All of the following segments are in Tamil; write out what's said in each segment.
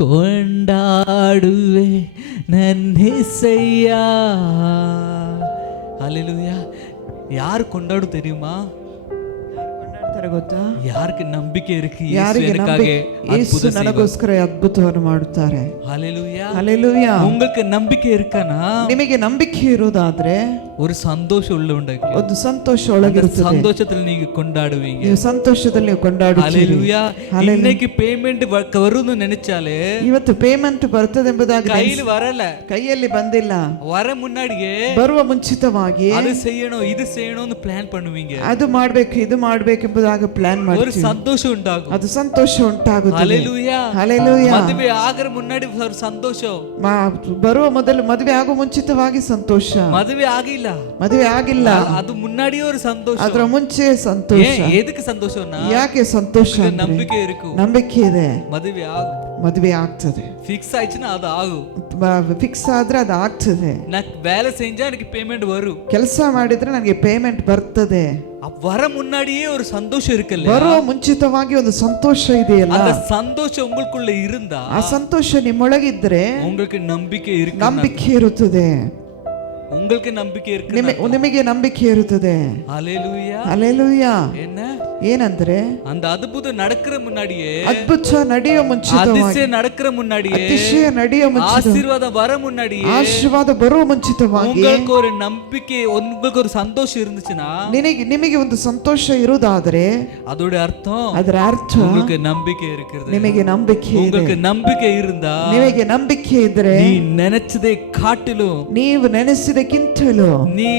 ಕೊಂಡಾಡುವೆ ನನ್ನೆಸಯ್ಯ. ஹல்லேலூயா. யார் கொண்டாடு தெரியுமா? ಗೊತ್ತಾ? ಯಾರಿಗೆ ನಂಬಿಕೆ ಇருக்கு ಯೇಸು ನನಗೋಸ್ಕರ ಅದ್ಭುತವನ್ನು ಮಾಡುತ್ತಾರೆ. ஹல்லேலூயா. ஹல்லேலூயா. உங்களுக்கு நம்பிக்கை இருக்கானா? ನಿಮಗೆ ನಂಬಿಕೆ ಇರುವುದಾದ್ರೆ ஒரு சந்தோஷம் உள்ளவங்க, ಒಂದು ಸಂತೋಷ ಒಳಗಿರುತ್ತದೆ. ಸಂತೋಷದಲ್ಲಿ ನೀವು ಕೊಂಡಾಡುவீங்க. ನೀವು ಸಂತೋಷದಲ್ಲಿ ಕೊಂಡಾಡುತ್ತೀರಿ. ஹல்லேலூயா. இன்னைக்கு பேமெಂಟ್ வரும்னு நினைச்சாலே, ಇವತ್ತು ಪೇಮೆಂಟ್ ಬರ್ತದೆ ಎಂಬುದಾಗಿ ಕೈಯಲ್ಲಿ ಬರಲ್ಲ, ಕೈಯಲ್ಲಿ ಬಂದಿಲ್ಲ, ವರ ಮುನ್ನಾಡಿಗೆ ಬರುವ ಮುಂಚಿತವಾಗಿ ಅದು செய்யணும் ಇದು செய்யணும் ಅಂತ ಪ್ಲಾನ್ பண்ணுவீங்க. ಅದು ಮಾಡಬೇಕು ಇದು ಮಾಡಬೇಕು ಎಂಬುದಾಗಿ ಪ್ಲಾನ್ ಮಾಡಿ ஒரு சந்தோஷம் உண்டாகும். ಅದು ಸಂತೋಷ ಉಂಟಾಗುತ್ತದೆ. ஹல்லேலூயா. ஹல்லேலூயா. ಮದುವೆ ಆಗರ ಮುನ್ನಾಡಿ ஒரு சந்தோஷம், ಬರುವ ಮೊದಲು ಮದುವೆ ಆಗೋ ಮುಂಚಿತವಾಗಿ ಸಂತೋಷ. ಮದುವೆ ಆಗಿಲ್ಲ, ಮದುವೆ ಆಗಿಲ್ಲ, ಅದು ಮುನ್ನಾಡಿಯೇ ஒரு சந்தோஷம். ಅದರ ಮುಂಚೆ ಸಂತೋಷ. ಎದಕ್ಕೆ ಸಂತೋಷನಾ? ಯಾಕೆ ಸಂತೋಷ? ನಂಬಿಕೆ ಇರಕು, ನಂಬಿಕೆ ಇದೆ. ಮದುವೆ ಆಗ್ತದೆ. ಫಿಕ್ಸ್ ಆಯ್ತುನಾ ಅದು ಆಗು. ಫಿಕ್ಸ್ ಆದ್ರೆ ಅದು ಆಗ್ತದೆ. ನಾನು வேலை செஞ்சா எனக்கு பேமெண்ட் வரும். ಕೆಲಸ ಮಾಡಿದ್ರೆ ನನಗೆ ಪೇಮೆಂಟ್ ಬರ್ತದೆ. வர முன்னாடியே ஒரு சந்தோஷம் இருக்குல்ல, ಬರುವ ಮುಂಚಿತವಾಗಿ ಒಂದು ಸಂತೋಷ ಇದೆಯಲ್ಲ, அந்த சந்தோஷம் உங்களுக்குள்ள இருந்தா, ಆ ಸಂತೋಷ ನಿಮ್ಮೊಳಗಿದ್ರೆ உங்களுக்கு ನಂಬಿಕೆ ಇರುತ್ತೆ. ನಂಬಿಕೆ ಇರುತ್ತದೆ. உங்களுக்கு ನಂಬಿಕೆ ಇರುತ್ತೆ, ನಿಮಗೆ ನಂಬಿಕೆ ಇರುತ್ತದೆ. ஹல்லேலூயா. ஹல்லேலூயா. என்ன ಏನಂದ್ರೆ அந்த அற்புதம் நடக்கிற முன்னாடியே, ಅದ್ಭುತ ನಡೆಯುವ ಮುಂಚಿತವಾಗಿ, அதிசಯ நடக்கிற முன்னாடியே, அதிசಯ ನಡೆಯುವ ಮುಂಚಿತವಾಗಿ, ஆசீர்வாதம் வர முன்னாடியே, ಆಶೀರ್ವಾದ ಬರುವ ಮುಂಚಿತವಾಗಿ உங்களுக்கு ஒரு நம்பிக்கை, உங்களுக்கு ஒரு சந்தோஷம் இருந்துச்சுனா, ನಿಮಗೆ ಒಂದು ಸಂತೋಷ ಇರುವುದಾದ್ರೆ அதோட அர்த்தம், ಅದರ ಅರ್ಥ உங்களுக்கு ನಂಬಿಕೆ இருக்கிறது. ನಿಮಗೆ ನಂಬಿಕೆ ಇದೆ. உங்களுக்கு ನಂಬಿಕೆ இருந்தா, ನಿಮಗೆ ನಂಬಿಕೆ ಇದ್ರೆ, நீ நினைச்சதை காட்டிலும், ನೀವು ನೆನೆಸಿದಕ್ಕಿಂತಲೂ, நீ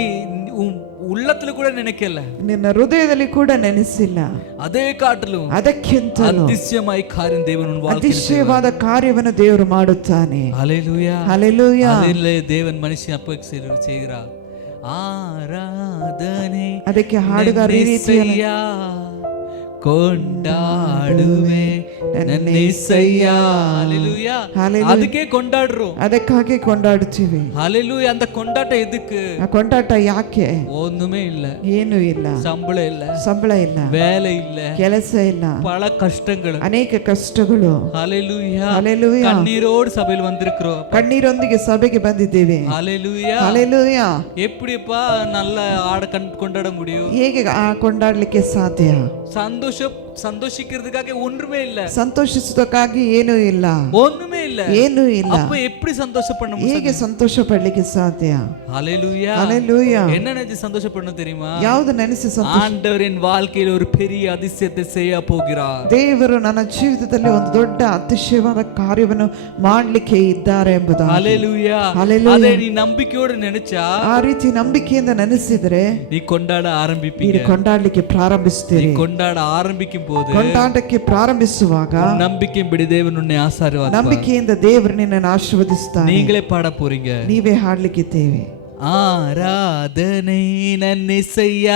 உள்ளத்துல கூட நினைக்கல, ನಿನ್ನ ಹೃದಯದಲ್ಲಿ ಕೂಡ ನೆನೆಸಿಲ್ಲ, ಅದೇ ಕಾಟಲು ಅದಕ್ಕಿಂತಲೂ அதிசயமாய் காரியம் தேவன் உன் வாழ்க்கையில் ಅತಿಶಯವಾದ ಕಾರ್ಯವನ್ನು ದೇವರು ಮಾಡುತ್ತಾನೆ. ஹல்லேலூயா. ஹல்லேலூயா. அதிலே தேவன் மனுஷன் அப்ப செய்கிறார். ஆராதனை, ಅದಕ್ಕೆ ಹಾಡುಗಾರ ಈ ರೀತಿಯ ಕೊಂಡಾಡುವೆ ನನ್ನ యేసయ్య. ஹல்லேலூயா. ಅದಕ್ಕೆ ಕೊಂಡಾಡ್ರು, ಅದಕ್ಕಾಗಿ ಕೊಂಡಾಡುತ್ತೀವಿ. ஹல்லேலூயா. அந்த கொண்டாட்டம் எதுக்கு? ಆ ಕೊಂಡಾಟ ಯಾಕೆ? ஒண்ணுமே இல்ல, ಏನು ಇಲ್ಲ, ಸಂಬಳ ಇಲ್ಲ, வேலை இல்ல, ಕೆಲಸ ಇಲ್ಲ, பல கஷ்டங்கள், ಅನೇಕ ಕಷ್ಟಗಳು. ஹல்லேலூயா. ஹல்லேலூயா. கண்ணீரோடு சபையில் வந்திருக்கிறோம், ಕಣ್ಣೀರೊಂದಿಗೆ ಸಭೆಗೆ ಬಂದಿದ್ದೇವೆ. ஹல்லேலூயா. ஹல்லேலூயா. எப்படிப்பா நல்ல கொண்டாட முடியும்? ಹೇಗೆ ಕೊಂಡಾಡ್ಲಿಕ್ಕೆ ಸಾಧ್ಯ? சந்தோஷிக்கிறதுக்காக ஒன்றுமே இல்ல, ಸಂತೋಷಿಸುವುದಕ್ಕಾಗಿ ಏನೂ ಇಲ್ಲ, ஒண்ணுமே இல்ல, ಏನೂ ಇಲ್ಲ. அப்ப எப்படி சந்தோஷப்படணும்? ಹೇಗೆ ಸಂತೋಷ ಪಡಲಿಕ್ಕೆ ಸಾಧ್ಯ? ஹல்லேலூயா. ஹல்லேலூயா. என்ன நினைச்சு சந்தோஷப்படணும் தெரியுமா? ಯಾವುದು ನೆನೆಸಿ ಸಂತೋಷ? ஆண்டவரின் வாழ்க்கையில் ஒரு பெரிய அதிசயத்தை செய்ய போகிறார். ದೇವರು ನನ್ನ ಜೀವಿತದಲ್ಲಿ ಒಂದು ದೊಡ್ಡ ಅತಿಶಯವಾದ ಕಾರ್ಯವನ್ನು ಮಾಡಲಿಕ್ಕೆ ಇದ್ದಾರೆ ಎಂಬುದು. ஹல்லேலூயா. ஹல்லேலூயா. அதை நீ நம்பிக்கையோடு நினைச்சா, ಆ ರೀತಿ ನಂಬಿಕೆಯಿಂದ ನೆನೆಸಿದ್ರೆ நீ கொண்டாட ಆರಂಭಿப்பீங்க. ಕೊಂಡಾಡ್ಲಿಕ್ಕೆ ಪ್ರಾರಂಭಿಸುತ್ತೀರಿ. நீ கொண்டாட ஆரம்பிக்கும் போது, ಕೊಂಡಾಟಕ್ಕೆ ಪ್ರಾರಂಭಿಸುವಾಗ ನಂಬಿಕೆಯಿಂದ தேவன் உன்னை ஆசீர்வதிப்பார். ನಂಬಿಕೆಯಿಂದ ದೇವರು ನಿನ್ನನ್ನು ಆಶೀರ್ವದಿಸ್ತಾನೆ. நீங்களே பாட போறீங்க, ನೀವೇ ಹಾಡ್ಲಿಕ್ಕಿದ್ದೇವೆ. ಆರಾಧನೆ ನನ್ನ యేసయ్య,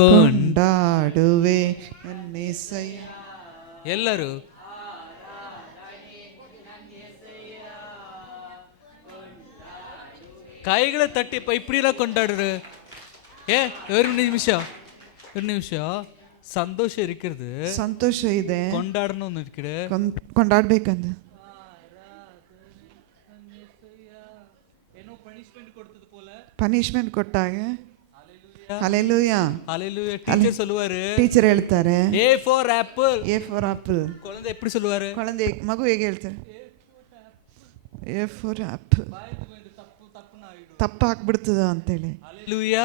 ಕೊಂಡಾಡುವೆ ನನ್ನ యేసయ్ಯ. ಎಲ್ಲರೂ கைகளை தட்டி இப்படிலாம் கொண்டாடுற. ஒரு நிமிஷம் சந்தோஷம் இருக்கிறது, ಸಂತೋಷ ಇದೆ, கொண்டாடணும்னு இருக்குது, ಕೊಂಡಾಡ್ಬೇಕಂದ. ಏನೋ ಪನಿಷ್ಮೆಂಟ್ ಕೊಡ್ತது போல, ಪನಿಷ್ಮೆಂಟ್ ಕೊಟ್ಟಾಗ. ஹல்லேலூயா. ஹல்லேலூயா. டீச்சர் சொல்லுவாரு, ಟೀಚರ್ ಹೇಳ್ತಾರೆ A for apple. A for apple. குழந்தை எப்படி சொல்லுவாரு? குழந்தை ಮಗು ಹೇಗೆ ಹೇಳ್ತಾರೆ? A for apple. ತಪ್ಪಾಗ್ಬಿಡ್ತದ ಅಂತೇಳಿ. ஹல்லேலூயா.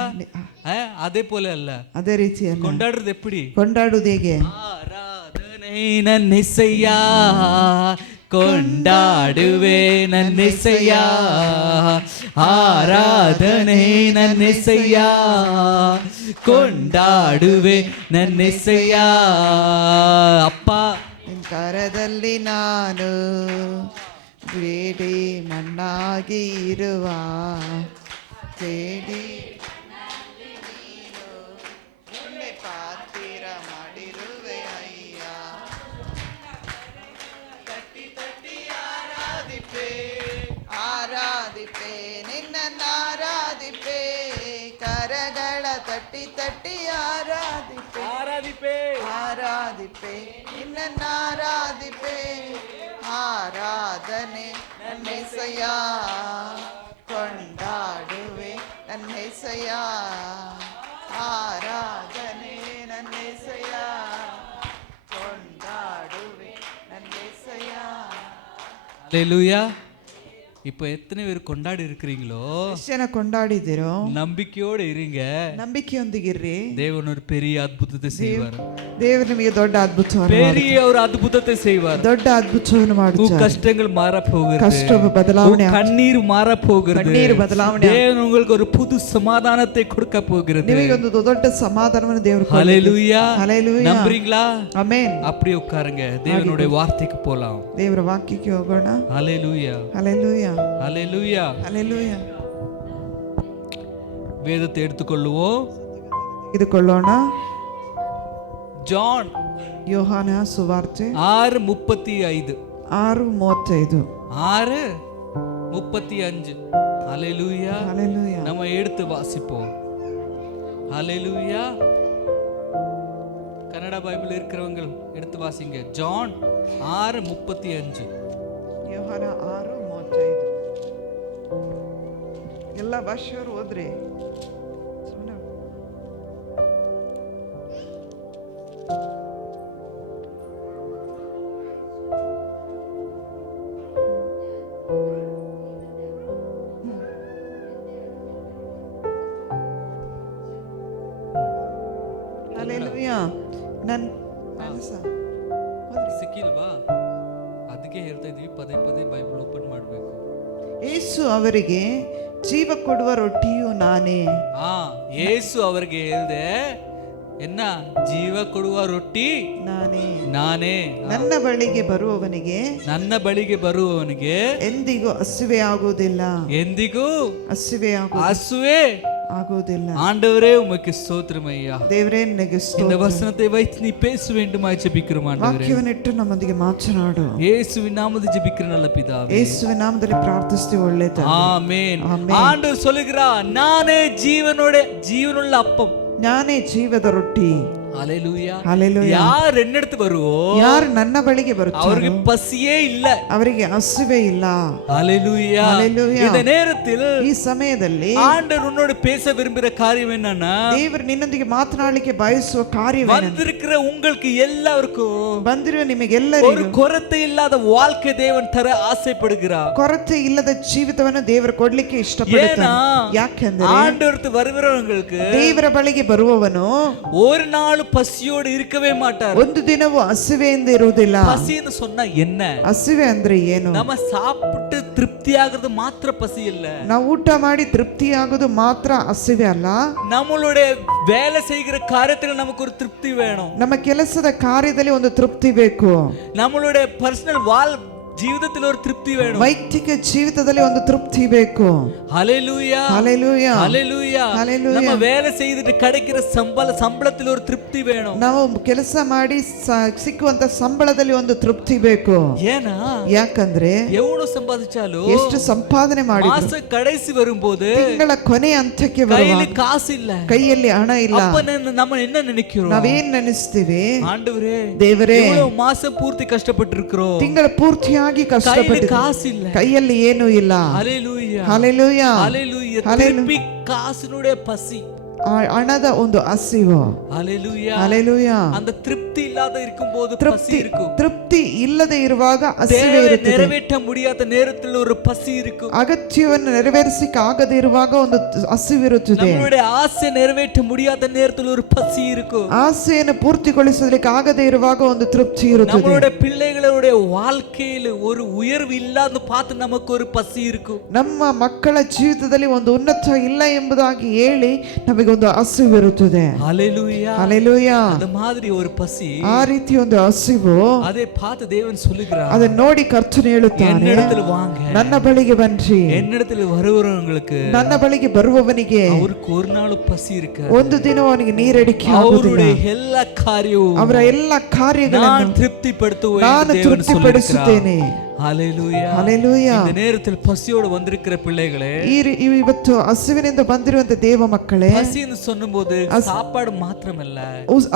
அதே போல அல்ல, ಅದೇ ರೀತಿ ಅಲ್ಲ. கொண்டாடுறது எப்படி? ಕೊಂಡಾಡುವುದು ಹೇಗೆ? ஆராதனை ನನ್ನ యేసయ్య, ಕೊಂಡಾಡುವೆ ನನ್ನ యేసయ్య, ಆರಾಧನೆ ನನ್ನ యేసయ్య, ಕೊಂಡಾಡುವೆ ನನ್ನ యేసయ్య. ಅಪ್ಪ ನಿನ್ನ ಕರದಲ್ಲಿ ನಾನು ಬೇಡಿ ಮಣ್ಣಾಗಿ ಇರುವ, ಬೇಡಿ ಪಾತ್ರ ಮಾಡಿರುವೆ ಅಯ್ಯ. ತಟ್ಟಿ ತಟ್ಟಿ ಆರಾಧಿಪೆ, ಆರಾಧಿಪೆ ನಿನ್ನನ್ನು ಆರಾಧಿಪೆ, ಕರಗಳ ತಟ್ಟಿ ತಟ್ಟಿ ಆರಾಧಿಪೆ, ஆராதிப்பே, ಆರಾಧಿಪೆ ನಿನ್ನನ್ನು ಆರಾಧಿಪೆ. ಆರಾಧನೆ ನನ್ನೆಸೆಯ ಕೊಂಡಾಡುವೆ ನನ್ನೆಸೆಯ ಆರಾಧನೆ ನನ್ನೆಸೆಯ ಕೊಂಡಾಡುವೆ ನನ್ನೆಸೆಯ. அல்லேலூயா. இப்போ எத்தனை பேர் கொண்டாடி இருக்கிறீங்களோ, ಎಷ್ಟನ ಕೊಂಡಾಡಿದಿರೋ, நம்பிக்கையோடு இருங்க. ನಂಬಿಕೆಯೊಂದಿಗಿರ್ರಿ. தேவன் ஒரு பெரிய அற்புதத்தை செய்வார். ದೇವರು ನಿಮಗೆ ದೊಡ್ಡ ಅದ್ಭುತವನ್ನು பெரிய ஒரு அற்புதத்தை செய்வார். ದೊಡ್ಡ ಅದ್ಭುತವನ್ನು உன் ಮಾಡುತ್ತಾರೆ. கஷ்டங்கள் மாற போகிறது. ಕಷ್ಟ ಬದಲಾವಣೆ, கண்ணீர் மாற போகிறது. ಕಣ್ಣೀರು ಬದಲಾವಣೆ. தேவன் உங்களுக்கு ஒரு புது சமாதானத்தை கொடுக்க போகிறது. ನಿಮಗೆ ಒಂದು ದೊಡ್ಡ ಸಮಾಧಾನವನ್ನು ದೇವರು ಕೊಡುತ್ತಾರೆ. ஹalleluya. ಹಲ್ಲೆಲೂಯಾ. நம்புறீங்களா? ಆಮೆನ್. அப்படியே உட்காருங்க, தேவனுடைய வார்த்தைக்கு போலாம். ದೇವರ ವಾಕ್ಯಕ್ಕೆ ಹೋಗೋಣ. ஹalleluya. ಹಲ್ಲೆಲೂಯಾ. ஹalleluya. ಹಲ್ಲೆಲೂಯಾ. வேதத்தை எடுத்துக்கொள்ளுவோம். ತೆಗೆದುಕೊಳ್ಳೋಣ. ಜಾನ್ ಯೋಹಾನ ಸುವಾರ್ತೆ 6:35. 6:35. 6:35. ஹalleluya. ಹಲ್ಲೆಲೂಯಾ. நம்ம எடுத்து வாசிப்போம். ஹalleluya. கன்னட பைபிள் இருக்கிறவங்க எடுத்து வாசிங்க. ஜான் 6:35. ಯೋಹಾನ 6:35. ಎಲ್ಲ ಭಾಷೆಯವರು ಓದ್ರಿ. ಹಲ್ಲೆಲೂಯಾ. ಸಿಕ್ಕಿಲ್ವಾ? ಅದಕ್ಕೆ ಹೇಳ್ತಾ ಇದೀವಿ, ಪದೇ ಪದೇ ಬೈಬಲ್ ಓಪನ್ ಮಾಡಬೇಕು. ಯೇಸು ಅವರಿಗೆ ಜೀವ ಕೊಡುವ ರೊಟ್ಟಿಯು ನಾನೇ. ಯೇಸು ಅವರಿಗೆ ಹೇಳ್ದೆ, ಎನ್ನ ಜೀವ ಕೊಡುವ ರೊಟ್ಟಿ ನಾನೇ. ನಾನೇ. ನನ್ನ ಬಳಿಗೆ ಬರುವವನಿಗೆ ಎಂದಿಗೂ ಹಸಿವೆ ಆಗುವುದಿಲ್ಲ. ಎಂದಿಗೂ ಹಸಿವೆ ஆகுவதில்லை. ஆண்டவரே உமக்கு ஸ்தோத்திரம் ஐயா. தேவரே ನಿನಗೆ ಸ್ತೋತ್ರ. இந்த வசனத்தை வைத்து நீ பேச வேண்டுமாய் ஜெபிக்கிறோம் ஆண்டவரே. ವಾಕ್ಯವನ್ನಿಟ್ಟು ನಮ್ಮೊಂದಿಗೆ ಮಾತನಾಡು. ಯೇಸುವಿನ ನಾಮದಲ್ಲಿ ಜெபிக்கிற நல்ல பிதாவே. ಯೇಸುವಿನ ನಾಮದಲ್ಲಿ ಪ್ರಾರ್ಥಿಸ್ತೀವಿ ಒಳ್ಳೆ ತಂದೆ. ಆಮೆನ್. ஆண்டவர் சொல்லுகிறார், நானே ஜீவனுள்ள அப்பம். ನಾನೇ ಜೀವದ ರೊಟ್ಟಿ. ஹalleluya. ஹalleluya. யார் என்னிடத்து வருவோ, ಯಾರು ನನ್ನ ಬಳಿಗೆ ಬರುತ್ತಾರೋ அவருக்கு பசியே இல்ல, ಅವರಿಗೆ ಹಸಿವೆ ಇಲ್ಲ. ஹalleluya. ஹalleluya. இந்த நேரத்தில், ಈ ಸಮಯದಲ್ಲಿ ஆண்டவர் உன்னோடு பேச விரும்புகிற காரியம் என்னன்னா, ದೇವರು ನಿನ್ನೊಂದಿಗೆ ಮಾತನಾಡಲಿಕ್ಕೆ ಬಯಸುವ ಕಾರ್ಯವೇನು? வந்திருக்கிற உங்களுக்கு எல்லாருக்கும், ಬಂದಿರುವ ನಿಮಗೆಲ್ಲರಿಗೂ ஒரு ಕೊರತೆ ಇಲ್ಲದ வாழ்க்கை தேவன் தர ஆசைப்படுகிறார். ಕೊರತೆ ಇಲ್ಲದ ಜೀವಿತವನ್ನು ದೇವರು ಕೊಡ್ಲಿಕ್ಕೆ ಇಷ್ಟಪಡುತ್ತಾನೆ. ಯಾಕೆಂದರೆ ஆண்டவருக்கு வருகிறவங்களுக்கு ದೇವರ ಬಳಿಗೆ ಬರುವವನು ஒரு நாள் பசியோடு இருக்கவே மாட்டார். ಒಂದು ದಿನವೂ ಹಸಿವೆಯಿಂದ ಇರುವುದಿಲ್ಲ. பசின்னு சொன்னா என்ன? ಹಸಿವೆ ಅಂದ್ರೆ ಏನು? நம்ம சாப்பிட்டு திருப்தி ஆகிறது மாத்திர பசி இல்ல. ನಾವು ಊಟ ಮಾಡಿ ತೃಪ್ತಿ ಆಗೋದು ಮಾತ್ರ ಹಸಿವೆ ಅಲ್ಲ. நம்மளுடைய வேலை செய்கிற காரியத்துல நமக்கு ஒரு திருப்தி வேணும். ನಮ್ಮ ಕೆಲಸದ ಕಾರ್ಯದಲ್ಲಿ ಒಂದು ತೃಪ್ತಿ ಬೇಕು. நம்மளுடைய பர்சனல் ಜೀವಿತದಲ್ಲಿ ஒரு திருப்தி வேணும். ವೈಯಕ್ತಿಕ ಜೀವಿತದಲ್ಲಿ ಒಂದು ತೃಪ್ತಿ ಬೇಕು. ஹalleluya. ஹalleluya. ஹalleluya. ஹalleluya. நம்ம வேலை செய்துட்டு கிடைக்கிற சம்பளத்தில் ஒரு திருப்தி வேணும். ನಾವು ಕೆಲಸ ಮಾಡಿ ಸಿಕ್ಕುವಂತ ಸಂಬಳದಲ್ಲಿ ಒಂದು ತೃಪ್ತಿ ಬೇಕು. ஏனா, ಯಾಕಂದ್ರೆ எவ்வளவு சம்பாதிச்சாலும், ಎಷ್ಟು ಸಂಪಾದನೆ ಮಾಡಿ மாச ಕடைசி வரும்போது ತಿಂಗಳ ಕೊನೆ ಹಂತಕ್ಕೆ கையில காசு இல்ல, ಕೈಯಲ್ಲಿ ಹಣ ಇಲ್ಲ. அப்ப நம்ம என்ன நினைக்கிறோம்? ನಾವೇನ್ ನೆನೆಸ್ತೀವಿ? ஆண்டவரೇ, ದೇವರೇ, ಇவ்வளவு ಮಾಸ ಪೂರ್ತಿ ಕಷ್ಟಪಟ್ಟಿರುக்கிறோம், ತಿಂಗಳ ಪೂರ್ತಿಯಾಗಿ ಕಷ್ಟಪಟ್ಟು ಕಾಸು ಇಲ್ಲ, ಕೈಯಲ್ಲಿ ಏನೂ ಇಲ್ಲ. ஹalleluya. ஹalleluya. ஹalleluya. திருப்பி காசினுடைய பசி, ಹಣದ ಒಂದು ಹಸಿವು. ஹalleluya. ஹalleluya. அந்த திருப்தி இல்லாத இருக்கும்போது பசி இருக்கும். ತೃಪ್ತಿ ಇಲ್ಲದೆ ಇರುವಾಗ ಹಸಿವೆ ಇರುತ್ತದೆ. ನೆರವೇற்ற முடியாத நேரத்தில் ஒரு பசி இருக்கும். ಅಗತ್ಯವನ್ನು ನೆರವೇರಿಸಲಿಕ್ಕೆ ಆಗದೆ ಇರುವಾಗ ಒಂದು ಹಸಿವಿರುತ್ತದೆ. நம்மளுடைய ஆசை நிறைவேற்ற முடியாத நேரத்தில் ஒரு பசி இருக்கும். ಆಸೆಯನ್ನು ಪೂರ್ತಿಗೊಳಿಸಲಿಕ್ಕೆ ಆಗದೆ ಇರುವಾಗ ಒಂದು ತೃಪ್ತಿ ಇರುತ್ತದೆ. நம்மளுடைய பிள்ளைகளுடைய வாழ்க்கையில் ஒரு உயர்வு இல்லாத பார்த்து நமக்கு ஒரு பசி இருக்கும். ನಮ್ಮ ಮಕ್ಕಳ ಜೀವಿತದಲ್ಲಿ ಒಂದು ಉನ್ನತ ಇಲ್ಲ ಎಂಬುದಾಗಿ ಹೇಳಿ ನಮಗೆ ಒಂದು ಹಸಿವಿರುತ್ತದೆ. ஹalleluya. ஹalleluya. அந்த மாதிரி ஒரு பசி, ಆ ರೀತಿ ಒಂದು ಹಸಿವು, அதை பார்த்து தேவன் சொல்லுகிறார், ಅದನ್ನು ನೋಡಿ ಕರ್ತನು ಹೇಳುತ್ತಾನೆ, என்னிடத்தில் வாங்க, ನನ್ನ ಬಳಿಗೆ ಬನ್ನಿರಿ. என்னிடத்தில் வருகிறவங்களுக்கு, ನನ್ನ ಬಳಿಗೆ ಬರುವವನಿಗೆ அவருக்கு ஒரு நாள் பசி இருக்காது. ಒಂದು ದಿನ ಅವನಿಗೆ ನೀರಡಿಕೆ ಆಗುವುದಿಲ್ಲ. அவருடைய எல்லா காரியமும், ಅವರ ಎಲ್ಲ ಕಾರ್ಯಗಳನ್ನು நான் திருப்திப்படுத்துவேன் ನಾನು ಎಂದು ದೇವರು ತೃಪ್ತಿಪಡಿಸುತ್ತೇನೆ. ஹalleluya ஹalleluya. இந்த நேரத்தில் பசியோடு வந்திருக்கிற பிள்ளைகளே, ಇವತ್ತು ಹಸಿವಿನಿಂದ ಬಂದಿರುವಂತ ದೇವ ಮಕ್ಕಳೇ, பசின்னு சொல்லும்போது சாப்பாடு மாத்திரமல்ல,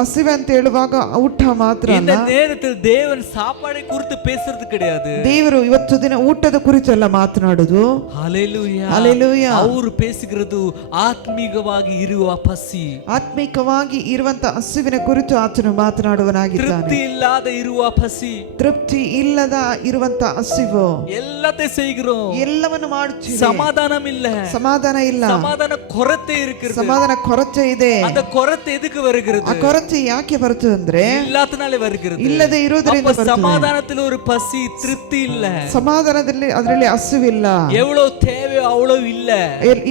ಹಸಿವೆ ಅಂತ ಹೇಳುವಾಗ ಊಟ ಮಾತ್ರ இந்த ಅಲ್ಲ. நேரத்தில் தேவன் சாப்பாடை குறித்து பேசுறது கிடையாது. ದೇವರು ಇವತ್ತು ದಿನ ಊಟದ ಕುರಿತು ಎಲ್ಲ ಮಾತನಾಡುದು. ஹalleluya ஹalleluya. ಅವರು பேசுகிறது ಆತ್ಮೀಕವಾಗಿ ಇರುವ ಪಸಿ, ಆತ್ಮಿಕವಾಗಿ ಇರುವಂತ ಹಸಿವಿನ ಕುರಿತು ಆತನು ಮಾತನಾಡುವನಾಗಿದ್ದಾನೆ. திருப்தி இல்லாத ಇರುವ ಪಸಿ, ತೃಪ್ತಿ ಇಲ್ಲದ ಇರುವಂತ ಹಸಿವು, எல்லாத்தையும் செய்கிறோம், ಎಲ್ಲವನ್ನು ಮಾಡುತ್ತೀವಿ, சமாதானம் இல்ல, ಸಮಾಧಾನ ಇಲ್ಲ, சமாதான ಕೊರತೆ இருக்கிறது. ಸಮಾಧಾನ ಕೊರತೆ ಇದೆ. அந்த ಕೊರತೆ எதுக்கு வருகிறது? ಆ ಕೊರತೆ ಯಾಕೆ ಬರ್ತದೆ ಅಂದ್ರೆ இல்லாதனாலே வருகிறது. ಇಲ್ಲದೆ ಇರುವುದರಿಂದ அப்ப சமாதானத்தில் ஒரு பசி, திருப்தி இல்ல, ಸಮಾಧಾನದಲ್ಲಿ ಅದರಲ್ಲಿ ಹಸಿವಿಲ್ಲ, எவ்வளவு தேவையோ அவ்வளவு இல்ல,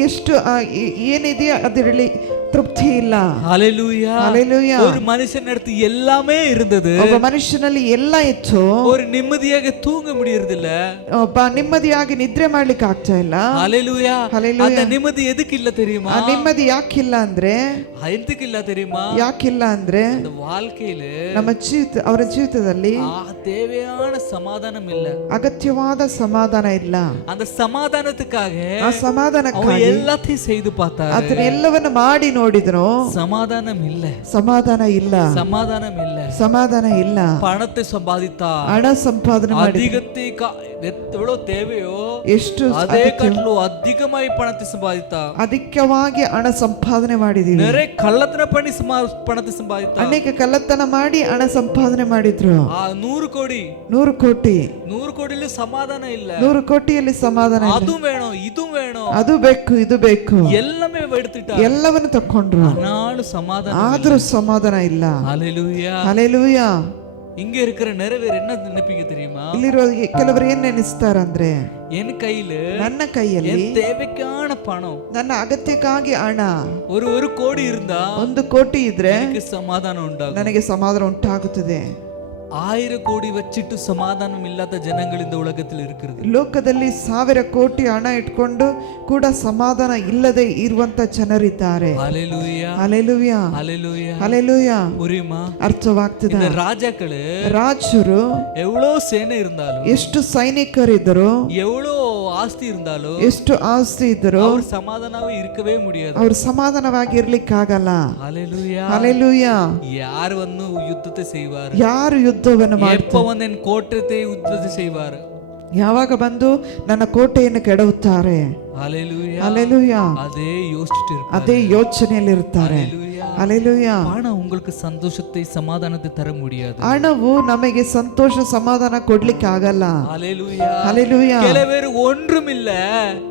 ಎಷ್ಟು ಏನಿದೆಯೋ ಅದರಲ್ಲಿ ತೃಪ್ತಿ ಇಲ್ಲ. ஹalleluya ஹalleluya. ஒரு மனுஷன் அடுத்து எல்லாமே இருந்தது, ಒಬ್ಬ ಮನುಷ್ಯನಲ್ಲಿ ಎಲ್ಲ ಇತ್ತು, ஒரு நிம்மதியாக தூங்க முடியறதில்ல, ಒಬ್ಬ ನೆಮ್ಮದಿಯಾಗಿ ನಿದ್ರೆ ಮಾಡ್ಲಿಕ್ಕೆ ಆಗ್ತಾ ಇಲ್ಲ. ஹalleluya ஹalleluya. அந்த நிம்மதி எதுக்கு இல்ல தெரியுமா? ಆ ನೆಮ್ಮದಿ ಯಾಕಿಲ್ಲ ಅಂದ್ರೆ எதுக்கு இல்ல தெரியுமா? ಯಾಕಿಲ್ಲ ಅಂದ್ರೆ அந்த வாழ்க்கையில ನಮ್ಮ ಅವರ ಜೀವಿತದಲ್ಲಿ தேவையான சமாதானம் இல்ல, ಅಗತ್ಯವಾದ ಸಮಾಧಾನ ಇಲ್ಲ. அந்த சமாதானத்துக்காக ಆ ಸಮಾಧಾನಕ್ಕಾಗಿ எல்லாத்தையும் செய்து பார்த்தாரு, ಅದನ್ನ ಎಲ್ಲವನ್ನು ಮಾಡಿ ನೋಡಿದ್ರು, சமாதானம் இல்ல, ಸಮಾಧಾನ ಇಲ್ಲ, சமாதானம் இல்ல. ಸಮಾಧಾನ ಇಲ್ಲ. பணத்தை சம்பாதித்தா, ಹಣ ಸಂಪಾದನೆ ಮಾಡಿ, அதிகத்தை எவ்வளவு தேவையோ ಎಷ್ಟು அதே கட்டிலும் அதிகமாய் பணத்தை சம்பாதித்தா, ಅಧಿಕವಾಗಿ ಹಣ ಸಂಪಾದನೆ ಮಾಡಿದೀವಿ. நிறைய ಕಳ್ಳತನ பண்ணி பணத்தை சம்பாதித்தா, ಅನೇಕ ಕಳ್ಳತನ ಮಾಡಿ ಹಣ ಸಂಪಾದನೆ ಮಾಡಿದ್ರು. 100 ಕೋಟಿ 100 ಕೋಟಿ 100 ಕೋಟಿಲಿ ಸಮಾಧಾನ ಇಲ್ಲ, 100 ಕೋಟಿಯಲ್ಲಿ ಸಮಾಧಾನ ಇಲ್ಲ. ಅದು வேணும் ಇದು வேணும், ಅದು ಬೇಕು ಇದು ಬೇಕು, எல்லாமே எடுத்துட்டா, ಎಲ್ಲವನ್ನು ತಕೊಂಡ್ರು, ಆನಾಳು ಸಮಾಧಾನ, ಆದ್ರೂ ಸಮಾಧಾನ ಇಲ್ಲ. ஹalleluya ಹalleluya. இங்க இருக்கிற நிறைவேர் என்ன நினைப்பீங்க தெரியுமா? ಇಲ್ಲಿರುವ ಕೆಲವರು ಏನ್ ನೆನೆಸ್ತಾರಂದ್ರೆ, என் கையில ನನ್ನ ಕೈಯಲ್ಲಿ தேவைக்கான பணம், ನನ್ನ ಅಗತ್ಯಕ್ಕಾಗಿ ಹಣ ஒரு கோடி இருந்தா 1 ಕೋಟಿ ಇದ್ರೆ எனக்கு சமாதானம் உண்டாகும். ನನಗೆ ಸಮಾಧಾನ ಉಂಟಾಗುತ್ತದೆ. 1000 கோடி வச்சிட்டு சமாதானம் இல்லாத ஜனங்கள் இந்த உலகத்தில் இருக்கிறது. ಲೋಕದಲ್ಲಿ 1000 ಕೋಟಿ ಹಣ ಇಟ್ಕೊಂಡು ಕೂಡ ಸಮಾಧಾನ ಇಲ್ಲದೆ ಇರುವಂತ ಜನರಿದ್ದಾರೆ. ஹalleluya ಹalleluya. ஹalleluya ಹalleluya. புரியுமா? ಅರ್ಥವಾಗ್ತದೆ. இந்த ராஜாக்களு ರಾಜರು எவ்வளவு சேனை இருந்தாலும், ಎಷ್ಟು ಸೈನಿಕರಿದ್ದರು, எவ்வளவு ஆஸ்தி இருந்தாலும், ಎಷ್ಟು ಆಸ್ತಿ ಇದ್ದರು, அவர் சமாதானமா இருக்கவே முடியாது. ಅವ್ರು ಸಮಾಧಾನವಾಗಿ ಇರ್ಲಿಕ್ಕಾಗಲ್ಲ. ஹalleluya ಹalleluya. யார் வந்து யுத்தத்தை செய்வார்? ಯಾರು ಯುದ್ಧವನ್ನು எப்ப ಮಾಡ್ತಾರೆ? வந்து என் கோட்டத்தை யுத்தத்தை செய்வார்? ಯಾವಾಗ ಬಂದು ನನ್ನ ಕೋಟೆಯನ್ನು ಕೆಡವುತ್ತಾರೆ? ஹalleluya ಹalleluya. அதே யோசிச்சுட்டு இருப்பார். ಅದೇ ಯೋಚನೆಯಲ್ಲಿ ಇರ್ತಾರೆ. ಹalleluya. பணம் உங்களுக்கு சந்தோஷத்தை சமாதானத்தை தர முடியாது. ಹಣವು ನಮಗೆ ಸಂತೋಷ ಸಮಾಧಾನ ಕೊಡ್ಲಿಕ್ಕೆ ಆಗಲ್ಲ. ஹalleluya ಹalleluya. ಕೆಲವರು ஒன்றுமில்ல,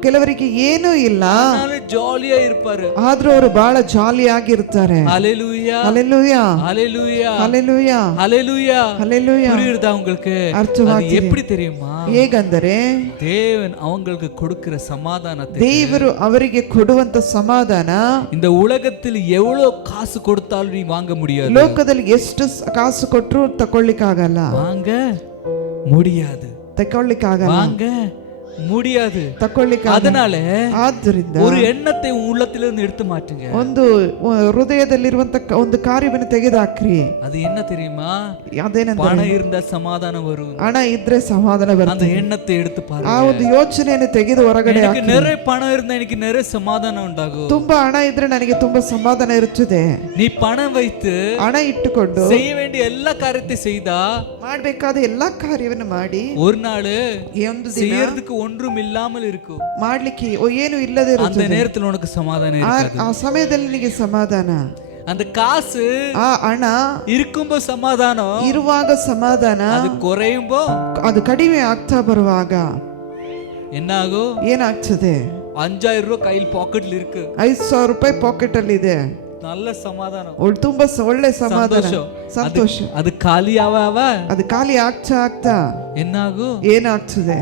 ಕೆಲವರಿಗೆ ಏನೂ ಇಲ್ಲ, ஆனாலும் ஜாலியா இருப்பாரு. ಆದ್ರೂ ಅವರು ಬಹಳ ಜಾಲಿಯಾಗಿ ಇರ್ತಾರೆ. ஹalleluya ಹalleluya. ஹalleluya ಹalleluya. ஹalleluya ಹalleluya. புரியுதா உங்களுக்கு? ಅರ್ಥವಾಗ್ತಿದೆ. அது எப்படி தெரியுமா? ಹೇಗಂದರೆ தேவன் அவங்களுக்கு கொடுக்கிற சமாதானத்தை, ದೇವರು ಅವರಿಗೆ ಕೊಡುವಂತ ಸಮಾಧಾನ இந்த உலகத்தில் எவ்வளவு காசு கொடுத்தாலும் நீ வாங்க முடியாது. ಲೋಕದಲ್ಲಿ ಎಷ್ಟು ಕಾಸು ಕೊಟ್ಟರು ತಕೊಳ್ಳಿಕ್ಕಾಗಲ್ಲ, வாங்க முடியாது, ತಕೊಳ್ಳಿಕ್ಕಾಗಲ್ಲ, வாங்க முடியாது. ತಕೊಳ್ಳಿಕ್ಕಾಗಲ್ಲ. அதனால ಆದ್ದರಿಂದ ஒரு எண்ணத்தை உள்ளத்திலிருந்து எடுத்து மாட்டுங்க. ಒಂದು ಹೃದಯದಲ್ಲಿರುವಂತ ಒಂದು ಕಾರ್ಯವನ್ನು ತೆಗೆದುಹಾಕ್ರಿ. அது என்ன தெரியுமா? ಅದೇನೆಂದರೆ பணம் இருந்தா சமாதானம் வரும். ಹಣ ಇದ್ರೆ ಸಮಾಧಾನ அந்த ಬರ್ತದೆ. எண்ணத்தை எடுத்து ಆ பாருங்க. ಒಂದು ಯೋಚನೆಯನ್ನು ತೆಗೆದು ಹೊರಗಡೆ எனக்கு ಹಾಕಿ. நிறைய பணம் இருந்தா எனக்கு நிறைய சமாதானம் உண்டாகும். ತುಂಬಾ ಹಣ ಇದ್ರೆ ನನಗೆ ತುಂಬಾ ಸಮಾಧಾನ ಇರುತ್ತದೆ. நீ பணம் வைத்து ಹಣ ಇಟ್ಟುಕೊಂಡು செய்ய வேண்டிய எல்லா காரியத்தை செய்தா, ಮಾಡಬೇಕಾದ ಎಲ್ಲಾ ಕಾರ್ಯವನ್ನು ಮಾಡಿ ஒரு நாள் ಒಂದು ದಿನ செய்யறதுக்கு ஒன்றும் இல்லாமல் இருக்கும். ಮಾಡ್ಲಿಕ್ಕೆ ಏನು ಇಲ್ಲದೆ அந்த ಇರುತ್ತದೆ. நேரத்தில் உனக்கு சமாதானம் இருக்காது. ಆ ಸಮಯದಲ್ಲಿ ನಿನಗೆ ಸಮಾಧಾನ, அந்த காசு ಆ ಹಣ இருக்கும்போ சமாதானம், ಇರುವಾಗ ಸಮಾಧಾನ, அது குறையும்போ ಅದು ಕಡಿಮೆ ಆಗ್ತಾ ಬರುವಾಗ என்ன ஆகும்? ಏನಾಗ್ತದೆ? 5000 ரூபாய் கையில் பாக்கெட்ல இருக்கு, 5,000 ರೂಪಾಯಿ ಪಾಕೆಟ್ ಅಲ್ಲಿ ಇದೆ, நல்ல சமாதானம், ತುಂಬಾ ಒಳ್ಳೆ ಸಮಾಧಾನ, ಸಂತೋಷ. அது ಖಾಲಿ ಆವ ಅದು ಖಾಲಿ ಆಗ್ತಾ ಆಗ್ತಾ என்ன ஆகும்? ಏನಾಗ್ತದೆ?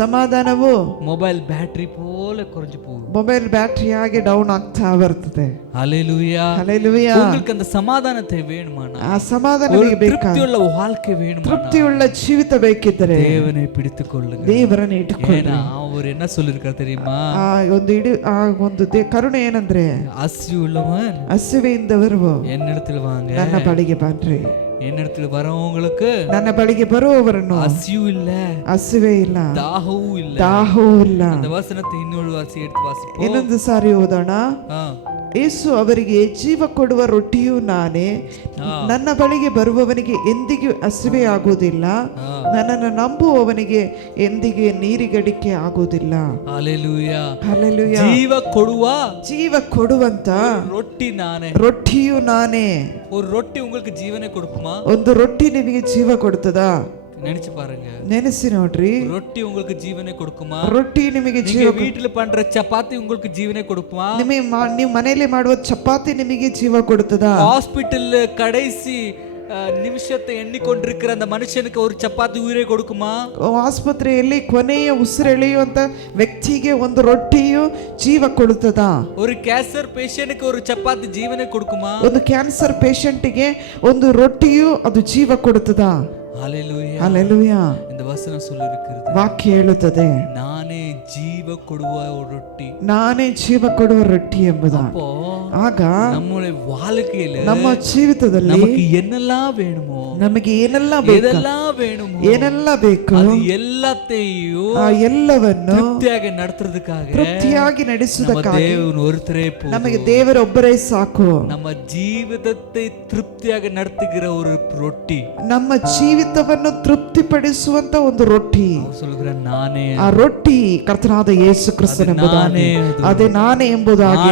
ಸಮಾಧಾನವು ಮೊಬೈಲ್ ಬ್ಯಾಟರಿ போல குறைஞ்சு போகும். ಮೊಬೈಲ್ ಬ್ಯಾಟರಿ ಆಗಿ ಡೌನ್ ಆಗ್ತಾ ಬರ್ತದೆ. ஹalleluya ಹalleluya. உங்களுக்கு அந்த சமாதானத்தை வேணுமானா, ಆ ಸಮಾಧಾನ ನಿಮಗೆ ಬೇಕಾ? திருப்தியுள்ள வாழ்க்கை வேணுமானா, ತೃಪ್ತಿಯುಳ್ಳ ಜೀವಿತ ಬೇಕಿದ್ದರೆ தேவனை பிடித்துக் கொள்ளுங்க. ದೇವರನ್ನು ಇಟ್ಟುಕೊಳ್ಳಿ. ஏன்னா அவர் என்ன சொல்லிருக்கார் தெரியுமா? ಆ ಒಂದು ಕರುಣೆ ಏನಂದ್ರೆ, ಹಸಿವುಳ್ಳவன் ಹಸಿವೆಯಿಂದವರು என்னிடத்தில் வாங்க, ನನ್ನ ಬಳಿಗೆ ಬನ್ರಿ. என்னிடத்தில் வரவங்களுக்கு ನನ್ನ ಬಳಿಗೆ ಬರುವವರನ್ನು ಹಸಿವು ಇಲ್ಲ, ಹಸಿವೆ ಇಲ್ಲ, ದಾಹವೂ ಇಲ್ಲ. ದಾಹವೂ ಇಲ್ಲ. அந்த வசனத்தை இன்னொரு வாசி எடுத்து வாசிப்போம். ಇನ್ನೊಂದು ಸಾರಿ ಓದೋಣ. ಯೇಸು ಅವರಿಗೆ ಜೀವ ಕೊಡುವ ರೊಟ್ಟಿಯು ನಾನೇ, ನನ್ನ ಬಳಿಗೆ ಬರುವವನಿಗೆ ಎಂದಿಗೂ ಹಸಿವೆ ಆಗುವುದಿಲ್ಲ, ನನ್ನನ್ನು ನಂಬುವವನಿಗೆ ಎಂದಿಗೂ ನೀರಿಗಡಿಕೆ ಆಗುವುದಿಲ್ಲ. Hallelujah, hallelujah. ஜீவ ಕೊಡುವಂತ ರೊಟ್ಟಿ ನಾನೇ, ರೊಟ್ಟಿಯು ನಾನೇ. ஒரு ரொட்டி உங்களுக்கு ஜீவனை கொடுக்குமா? ಒಂದು ರೊಟ್ಟಿ ನಿಮಗೆ ಜೀವ ಕೊಡುತ್ತದಾ? நினைச்சு பாருங்க, ನೆನೆಸಿ ನೋಡ್ರಿ. ரொட்டி உங்களுக்கு ஜீவனை கொடுக்குமா? ರೊಟ್ಟಿ ನಿಮಗೆ ಜೀವ. வீட்டுல பண்ற சப்பாத்தி உங்களுக்கு ஜீவனை கொடுக்குமா? ನೀವು ಮನೆಯಲ್ಲಿ ಮಾಡುವ ಚಪಾತಿ ನಿಮಗೆ ಜೀವ ಕೊಡುತ್ತದಾ? ஹாஸ்பிடல் கடைசி ನಿಮಿಷத்தை ಎಣ್ಣಿಕೊಂಡಿರುக்கிற அந்த ಮನುಷ್ಯನಿಗೆ ஒரு ಚಪಾತಿ ಉಯಿರೇ ಕೊಡುಕುಮಾ? ಆಸ್ಪತ್ರೆಯಲ್ಲಿ ಕೊನೆಯ ಉಸಿರೆಳೆಯುವಂತ ವ್ಯಕ್ತಿಗೆ ಒಂದು ರೊಟ್ಟಿಯು ಜೀವ ಕೊಡುತ್ತದಾ? ஒரு ಕ್ಯಾನ್ಸರ್ ಪೇಷಂಟ್ಗೆ ஒரு ಚಪಾತಿ ಜೀವನ ಕೊಡುಕುಮಾ? ಒಂದು ಕ್ಯಾನ್ಸರ್ ಪೇಷಂಟ್ಗೆ ಒಂದು ರೊಟ್ಟಿಯು ಅದು ಜೀವ ಕೊಡುತ್ತದಾ? ஹல்லேலூயா, ஹல்லேலூயா. இந்த வசனம் சொல்லிருக்கிறது, ವಾಕ್ಯ ಹೇಳುತ್ತದೆ, ನಾನೇ ಜೀವ ಕೊಡುವ ರೊಟ್ಟಿ, ನಾನೇ ಜೀವ ಕೊಡುವ ರೊಟ್ಟಿ ಎಂಬುದು. ಆಗ நம்முடைய வாழ்க்கையில, ನಮ್ಮ ಜೀವಿತದಲ್ಲಿ நமக்கு என்னெல்லாம் வேணுமோ, ನಮಗೆ ಏನೆಲ್ಲ ಬೇಕು ಅದು ಎಲ್ಲத்தையும் ಎಲ್ಲವನ್ನು ತೃಪ್ತಿಯಾಗಿ ನಡೆಸುವುದಕ್ಕಾಗಿ, ತೃಪ್ತಿಯಾಗಿ ನಡೆಸುವುದಕ್ಕಾಗಿ ದೇವರು ஒருத்தரே போதும். ನಮಗೆ ದೇವರೊಬ್ಬರೇ ಸಾಕು. ನಮ್ಮ ಜೀವಿತத்தை ತೃಪ್ತಿಯಾಗಿ ನಡೆಸುகிற ஒரு ರೊಟ್ಟಿ, ನಮ್ಮ ಜೀವಿತವನ್ನು ತೃಪ್ತಿಪಡಿಸುವಂತ ಒಂದು ರೊಟ್ಟಿ. ನಾನೇ ಆ ರೊಟ್ಟಿ ಕರ್ತನಾದ ಯೇಸು ಕ್ರಿಸ್ತನ ಅದೇ ನಾನೇ ಎಂಬುದಾಗಿ.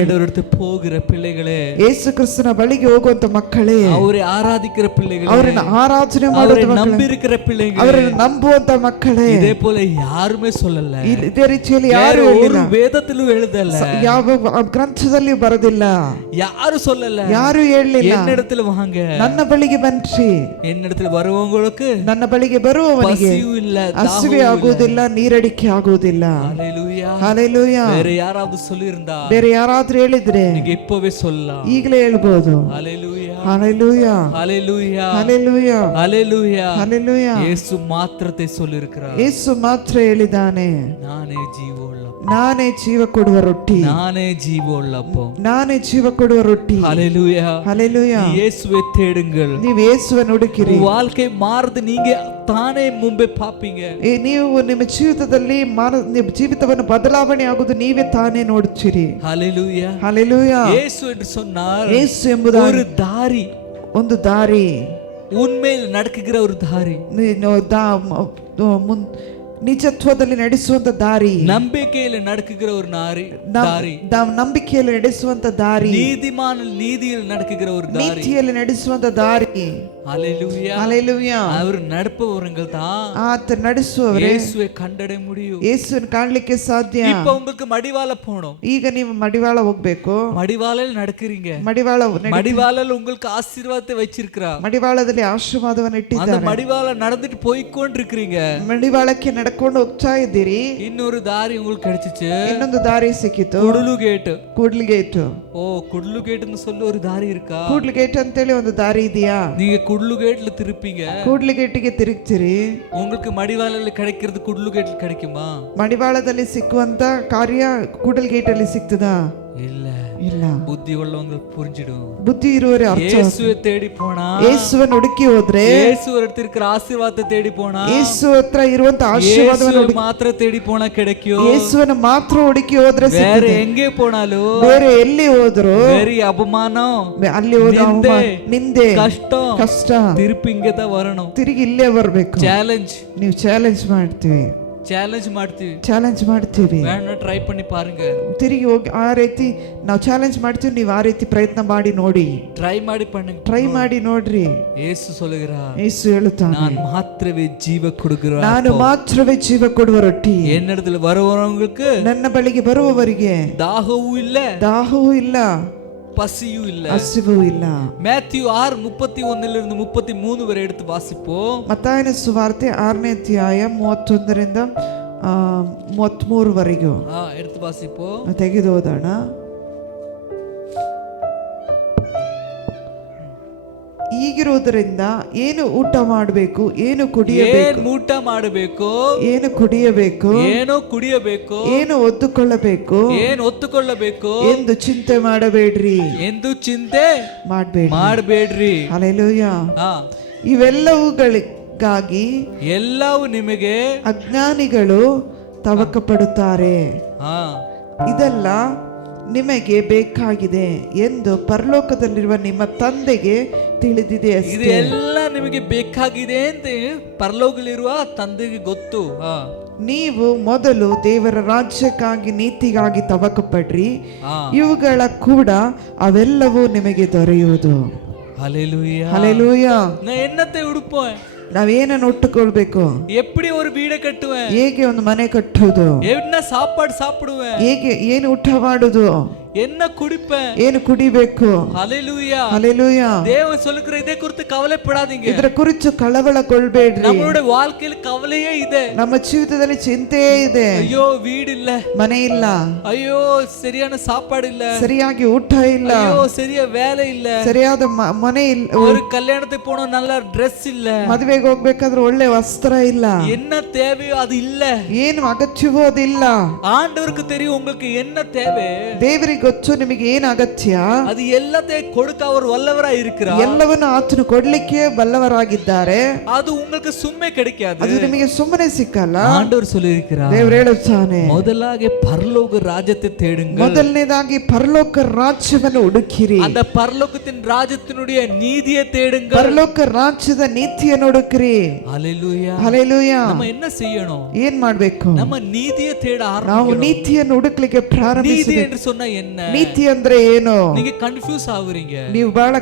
ಹೋಗಿರ ಪಿಳ್ಳೆಗಳೇ, ಯೇಸು ಕ್ರಿಸ್ತನ ಬಳಿಗೆ ಹೋಗುವಂತ ಮಕ್ಕಳೇ, ಅವರೇ ಆರಾಧಿக்கிற பிள்ளைகளே, ಅವರನ್ನ ಆರಾಧನೆ ಮಾಡುವ ನಂಬಿஇருக்கிற பிள்ளைகளே, ಅವರನ್ನು ನಂಬುವಂತ ಮಕ್ಕಳೇ, இதே போல யாருமே சொல்லல, ಇದೇ ರೀತಿಯಲ್ಲಿ ಯಾರು ಹೇಳಿಲ್ಲ, ವೇದದಲ್ಲೂ ಹೇಳದಲ್ಲ, ಯಾವ ಗ್ರಂಥದಲ್ಲಿ ಬರದಿಲ್ಲ, ಯಾರು சொல்லல, ಯಾರು ಹೇಳಲಿಲ್ಲ. என்னிடத்தில் வாங்க, ನನ್ನ ಬಳಿಗೆ ಬನ್ನಿರಿ, என்னிடத்தில் வருவங்களுக்கு, ನನ್ನ ಬಳಿಗೆ ಬರುವವನಿಗೆ ಹಸಿವೆ ಆಗುವುದಿಲ್ಲ, ನೀರಡಿಕೆ ಆಗುವುದಿಲ್ಲ. ஹல்லேலூயா, ஹல்லேலூயா. வேற யாராவது சொல்லிருந்தா, ಬೇರೆ ಯಾರಾದ್ರೂ ಹೇಳಿದ್ರೆ நீங்க இப்பவே சொல்லலாம், ಈಗಲೇ ಹೇಳ್ಬೋದು. ஹல்லேலூயா, ஹல்லேலூயா, ஹல்லேலூயா, ஹல்லேலூயா, ஹல்லேலூயா, ஹல்லேலூயா. ಯೇಸು ಮಾತ್ರತೆ சொல்லிருக்கிறார், ಯೇಸು ಮಾತ್ರ ಹೇಳಿದಾನೆ, ನಾನೇ ಜೀವವುಳ್ಳ, ನಾನೇ ಜೀವ ಕೊಡುವ ರೊಟ್ಟಿ, ನಾನೇ ಜೀವವುಳ್ಳಪ್ಪ, ನಾನೇ ಜೀವ ಕೊಡುವ ರೊಟ್ಟಿ. ஹல்லேலூயா, ஹல்லேலூயா. இயேசுவை தேடுங்கள், ನೀವು ಯೇಸುವನ್ನು ಹುಡುಕಿರಿ, வாழ்க்கை மாறுது, நீங்க ತಾನೇ ಮುಂಬೆ ಪಾಪಿಂಗ, ನೀವು ನಿಮ್ಮ ಜೀವಿತದಲ್ಲಿ ನಿಮ್ಮ ಜೀವಿತವನ್ನು ಬದಲಾವಣೆ ಆಗುವುದು ನೀವೇ ತಾನೇ ನೋಡುತ್ತೀರಿ. ஹல்லேலூயா, ஹல்லேலூயா. ಯೇಸು என்று சொன்னார், ಯೇಸು ಎಂಬುದು ஒரு தாரி, ಒಂದು ದಾರಿ, உண்மையில் நடக்குகிற ஒரு தாரி, ನಿಜತ್ವದಲ್ಲಿ ನಡೆಸುವಂತ ದಾರಿ, ನಂಬಿಕೆಯಲ್ಲಿ நடக்குகிற ஒரு ದಾರಿ, ನಂಬಿಕೆಯಲ್ಲಿ ನಡೆಸುವಂತ ದಾರಿ, நீதியில் நடக்குகிற ஒரு ದಾರಿ, ನೀತಿಯಲ್ಲಿ ನಡೆಸುವಂತ ದಾರಿ. ஹல்லேலூயா, ஹல்லேலூயா. அவர் நடப்பவர்கள் தான் ಆತ ನಡೆಸುವವರೇ இயேசுவை கண்டடைய முடியும், ಯೇಸುವನ್ನು ಕಾಣಲಿಕ್ಕೆ ಸಾಧ್ಯ. இப்ப உங்களுக்கு மடிவாள போணும், ಈಗ ನೀವು ಮಡಿವಾಳ ಹೋಗ್ಬೇಕು, மடிவாளல் நடக்கிறீங்க, மடிவாளல் உங்களுக்கு ஆசீர்வாதத்தை வச்சிருக்கிறார், ಮಡಿವಾಳದಲ್ಲಿ ಆಶೀರ್ವಾದವನ್ನು ಇಟ್ಟಿದ್ದಾರೆ, அந்த மடிவாள நடந்துட்டு போய்க்கொண்டிருக்கிறீங்க, ಮಡಿವಾಳಕ್ಕೆ ನಡ್ಕೊಂಡು ಹೋಗ್ತಾ ಇದ್ದೀರಿ, இன்னொரு தாரி உங்களுக்கு கிடைச்சிச்சு, ಇನ್ನೊಂದು ದಾರಿ ಸಿಕ್ಕಿತು, ಕೂಡ್ಲು ಗೇಟ್. ஓ குಡ್ಲು ಗೇಟ್ ಅಂತ சொல்லி ஒரு ದಾರಿ இருக்கா? ಕೂಡ್ಲು ಗೇಟ್ ಅಂತೇಳಿ ಒಂದು ದಾರಿ ಇದೆಯಾ? நீங்க குಡ್ಲು ಗೇಟ್ல திருப்பீங்க, ಕೂಡ್ಲು ಗೇಟಿಗೆ ತಿರುಗ್ತೀರಿ, உங்களுக்கு மடிவாளಲ್ಲಿ கிடைக்கிறது குಡ್ಲು ಗೇಟ್ல கிடைக்குமா? ಮಡಿವಾಳದಲ್ಲಿ ಸಿಕ್ಕುವಂತ ಕಾರ್ಯ ಕೂಡಲ್ ಗೇಟ್ ಅಲ್ಲಿ ಸಿಗ್ತದಾ? இல்ல ಇಲ್ಲ. புத்தி உள்ளவங்களுக்கு புரிஞ்சிடும், ಬುದ್ಧಿ ಇರುವವರೇ ಅರ್ಥ. ಯೇಸುவை தேடி போனா, ಯೇಸುವನ್ನು ಹುಡುಕಿ ಹೋದ್ರೆ, ಯೇಸು இருக்கிற ஆசீர்வாதத்தை தேடி போனா, ಯೇಸು ಹತ್ರ ಇರುವಂತ ಆಶೀರ್ವಾದವನ್ನು ಮಾತ್ರ தேடி போனா கிடைக்கும், ಯೇಸುವನ್ನು ಮಾತ್ರ ಹುಡುಕಿ ಹೋದ್ರೆ ಬೇರೆ ಎங்கே போனாலும், ಬೇರೆ ಎಲ್ಲಿ ಹೋದ್ರು ಬೇರೆ ಅಪಮಾನ, ಅಲ್ಲಿ ಹೋದ ನಿಂದೆ, ಕಷ್ಟ ತಿರುಪಿ ಹಿಂಗೆ வரணும், ತಿರುಗಿ ಇಲ್ಲೇ ಬರ್ಬೇಕು. ಚಾಲೆಂಜ್, ನೀವು ಚಾಲೆಂಜ್ ಮಾಡ್ತೀವಿ, ಚಾಲೆಂಜ್ ಮಾಡ್ತೀವಿ, ಟ್ರೈ ಪಣ್ಣಿ ಪಾರುಂಗ, ತಿರುಗಿ ಹೋಗಿ ಆ ರೀತಿ ನಾವು ಚಾಲೆಂಜ್ ಮಾಡ್ತೀವಿ, ನೀವು ಆ ರೀತಿ ಪ್ರಯತ್ನ ಮಾಡಿ ನೋಡಿ, ಟ್ರೈ ಮಾಡಿ ನೋಡ್ರಿ. ಯೇಸು சொல்லுகிறார், ಯೇಸು ಹೇಳುತ್ತಾನೆ, ನಾನು ಮಾತ್ರವೇ ಜೀವ ಕೊಡುಗಿற, ನಾನು ಮಾತ್ರವೇ ಜೀವ ಕೊಡುವ ರೊಟ್ಟಿ, என்னிடத்தில் வருவவங்களுக்கு, ನನ್ನ ಬಳಿಗೆ ಬರುವವರಿಗೆ ದಾಹವೂ ಇಲ್ಲ, பசியೂ ಇಲ್ಲ, ಹಸಿವೂ ಇಲ್ಲ. ಮ್ಯಾಥ್ಯೂ 6:31 33 ವರೆ எடுத்து வாசிப்போம். ಮತ್ತಾಯನ ಸುವಾರ್ತೆ 6ನೇ ಅಧ್ಯಾಯ 31ರಿಂದ 33 ವರೆಗೂ எடுத்து வாசிப்போம், ತೆಗೆದು ಓದೋಣ. ಈಗಿರುವುದರಿಂದ ಏನು ಊಟ ಮಾಡಬೇಕು, ಏನು ಕುಡಿಯಬೇಕು, ಏನು ಕುಡಿಯಬೇಕು, ಏನು ಒತ್ತುಕೊಳ್ಳಬೇಕು ಎಂದು ಚಿಂತೆ ಮಾಡಬೇಡ್ರಿ, ಮಾಡಬೇಡ್ರಿ. ಹಲ್ಲೇಲೂಯಾ. ಇವೆಲ್ಲವುಗಳಿಗಾಗಿ ಎಲ್ಲವೂ ನಿಮಗೆ ಅಜ್ಞಾನಿಗಳು ತವಕ ಪಡುತ್ತಾರೆ. ಹಾ ಇದೆಲ್ಲ ನಿಮಗೆ ಬೇಕಾಗಿದೆ ಎಂದು ಪರಲೋಕದಲ್ಲಿರುವ ನಿಮ್ಮ ತಂದೆಗೆ ತಿಳಿದಿದೆ ಇದು ಅಷ್ಟೇ. ಎಲ್ಲ ನಿಮಗೆ ಬೇಕಾಗಿದೆ ಅಂತ ಪರಲೋಕದಲ್ಲಿರುವ ತಂದೆಗೆ ಗೊತ್ತು. ಹಾ ನೀವು ಮೊದಲು ದೇವರ ರಾಜ್ಯಕ್ಕಾಗಿ ನೀತಿಗಾಗಿ ತವಕ ಪಡ್ರಿ, ಹಾ ಇವುಗಳ ಕೂಡ ಅವೆಲ್ಲವೂ ನಿಮಗೆ ದೊರೆಯುವುದು. ஹல்லேலூயா. ಹಲ್ಲೆಲೂಯಾ. நான் என்னத்தை உடுப்பேன்? ನಾವೇನನ್ನು ಉಟ್ಟುಕೊಳ್ಬೇಕು? எப்படி ஒரு வீடை கட்டுவேன்? ಹೇಗೆ ಒಂದು ಮನೆ ಕಟ್ಟುವುದು? என்ன சாப்பாடு சாப்பிடுவேன்? ಹೇಗೆ ಏನು ಊಟ ಮಾಡುದು? என்ன குடிப்பேன்? ಏನು ಕುಡಿಬೇಕು? ஹல்லேலூயா. ಹಲ್ಲೆಲೂಯಾ. தேவன் சொல்லுகிற இதை குறித்து கவலைப்படாதீங்க. ಇದರ ಕುರಿತು ಕಳವಳಗೊಳ್ಬೇಡ್ರಿ. நம்மளுடைய வாழ்க்கையில் கவலையே ಇದೆ. ನಮ್ಮ ಜೀವಿತದಲ್ಲಿ ಚಿಂತೆಯೇ ಇದೆ. ஐயோ வீடு இல்ல, ಮನೆ ಇಲ್ಲ, ஐயೋ சரியான சாப்பாடு இல்ல, ಸರಿಯಾಗಿ ಊಟ ಇಲ್ಲ, ஐயೋ சரியா வேலை இல்ல, ಸರಿಯಾದ ಮನೆ ಇಲ್ಲ, ஒரு கல்யாணத்துக்கு போன நல்ல Dress இல்ல, ಮದುವೆಗೆ ಹೋಗ್ಬೇಕಾದ್ರೆ ಒಳ್ಳೆ ವಸ್ತ್ರ ಇಲ್ಲ, என்ன தேவையோ அது இல்ல. ಏನು ಅಗತ್ಯವೋ ಅದಿಲ್ಲ. ஆண்டவருக்கு தெரியும் உங்களுக்கு என்ன தேவை. ದೇವರಿಗೆ ಗೊತ್ತು ನಿಮಗೆ ಏನು ಅಗತ್ಯ. அது எல்லாத்தையும் கொடுக்க அவர் வல்லவராய் இருக்கிறார். ಎಲ್ಲವನ್ನು ಆತನು ಕೊಡ್ಲಿಕ್ಕೆ ಬಲ್ಲವರಾಗಿದ್ದಾರೆ. அது உங்களுக்கு சும்மே கிடைக்காது. ಅದು ನಿಮಗೆ ಸುಮ್ಮನೆ ಸಿಕ್ಕಲ್ಲ. ஆண்டவர் சொல்லியிருக்கிறார், ದೇವರು ಹೇಳುತ್ತಾನೆ, முதலாக பரலோக ராஜ்யத்தை தேடுங்கள். ಮೊದಲನೇದಾಗಿ ಪರಲೋಕ ರಾಜ್ಯವನ್ನು ಹುಡುಕಿರಿ. அந்த பரலோகத்தின் ராஜ்யத்தினுடைய நீதியை தேடுங்கள். ಪರಲೋಕ ರಾಜ್ಯದ ನೀತಿಯನ್ನು ಹುಡುಕಿರಿ. ஹல்லேலூயா. ಹಲ್ಲೆಲೂಯಾ. நம்ம என்ன செய்யணும்? ಏನ್ ಮಾಡ್ಬೇಕು? நம்ம நீதியை தேட ನಾವು ஆரம்பிக்கணும். ನೀತಿಯನ್ನು ಹುಡುಕ್ಲಿಕ್ಕೆ நீதி ಪ್ರಾರಂಭಿಸಬೇಕು. என்று சொன்னா என்ன? ನೀತಿ ಅಂದ್ರೆ ಏನು? நீங்க கன்ஃபியூஸ் ஆகுறீங்க. ನೀವು ಬಹಳ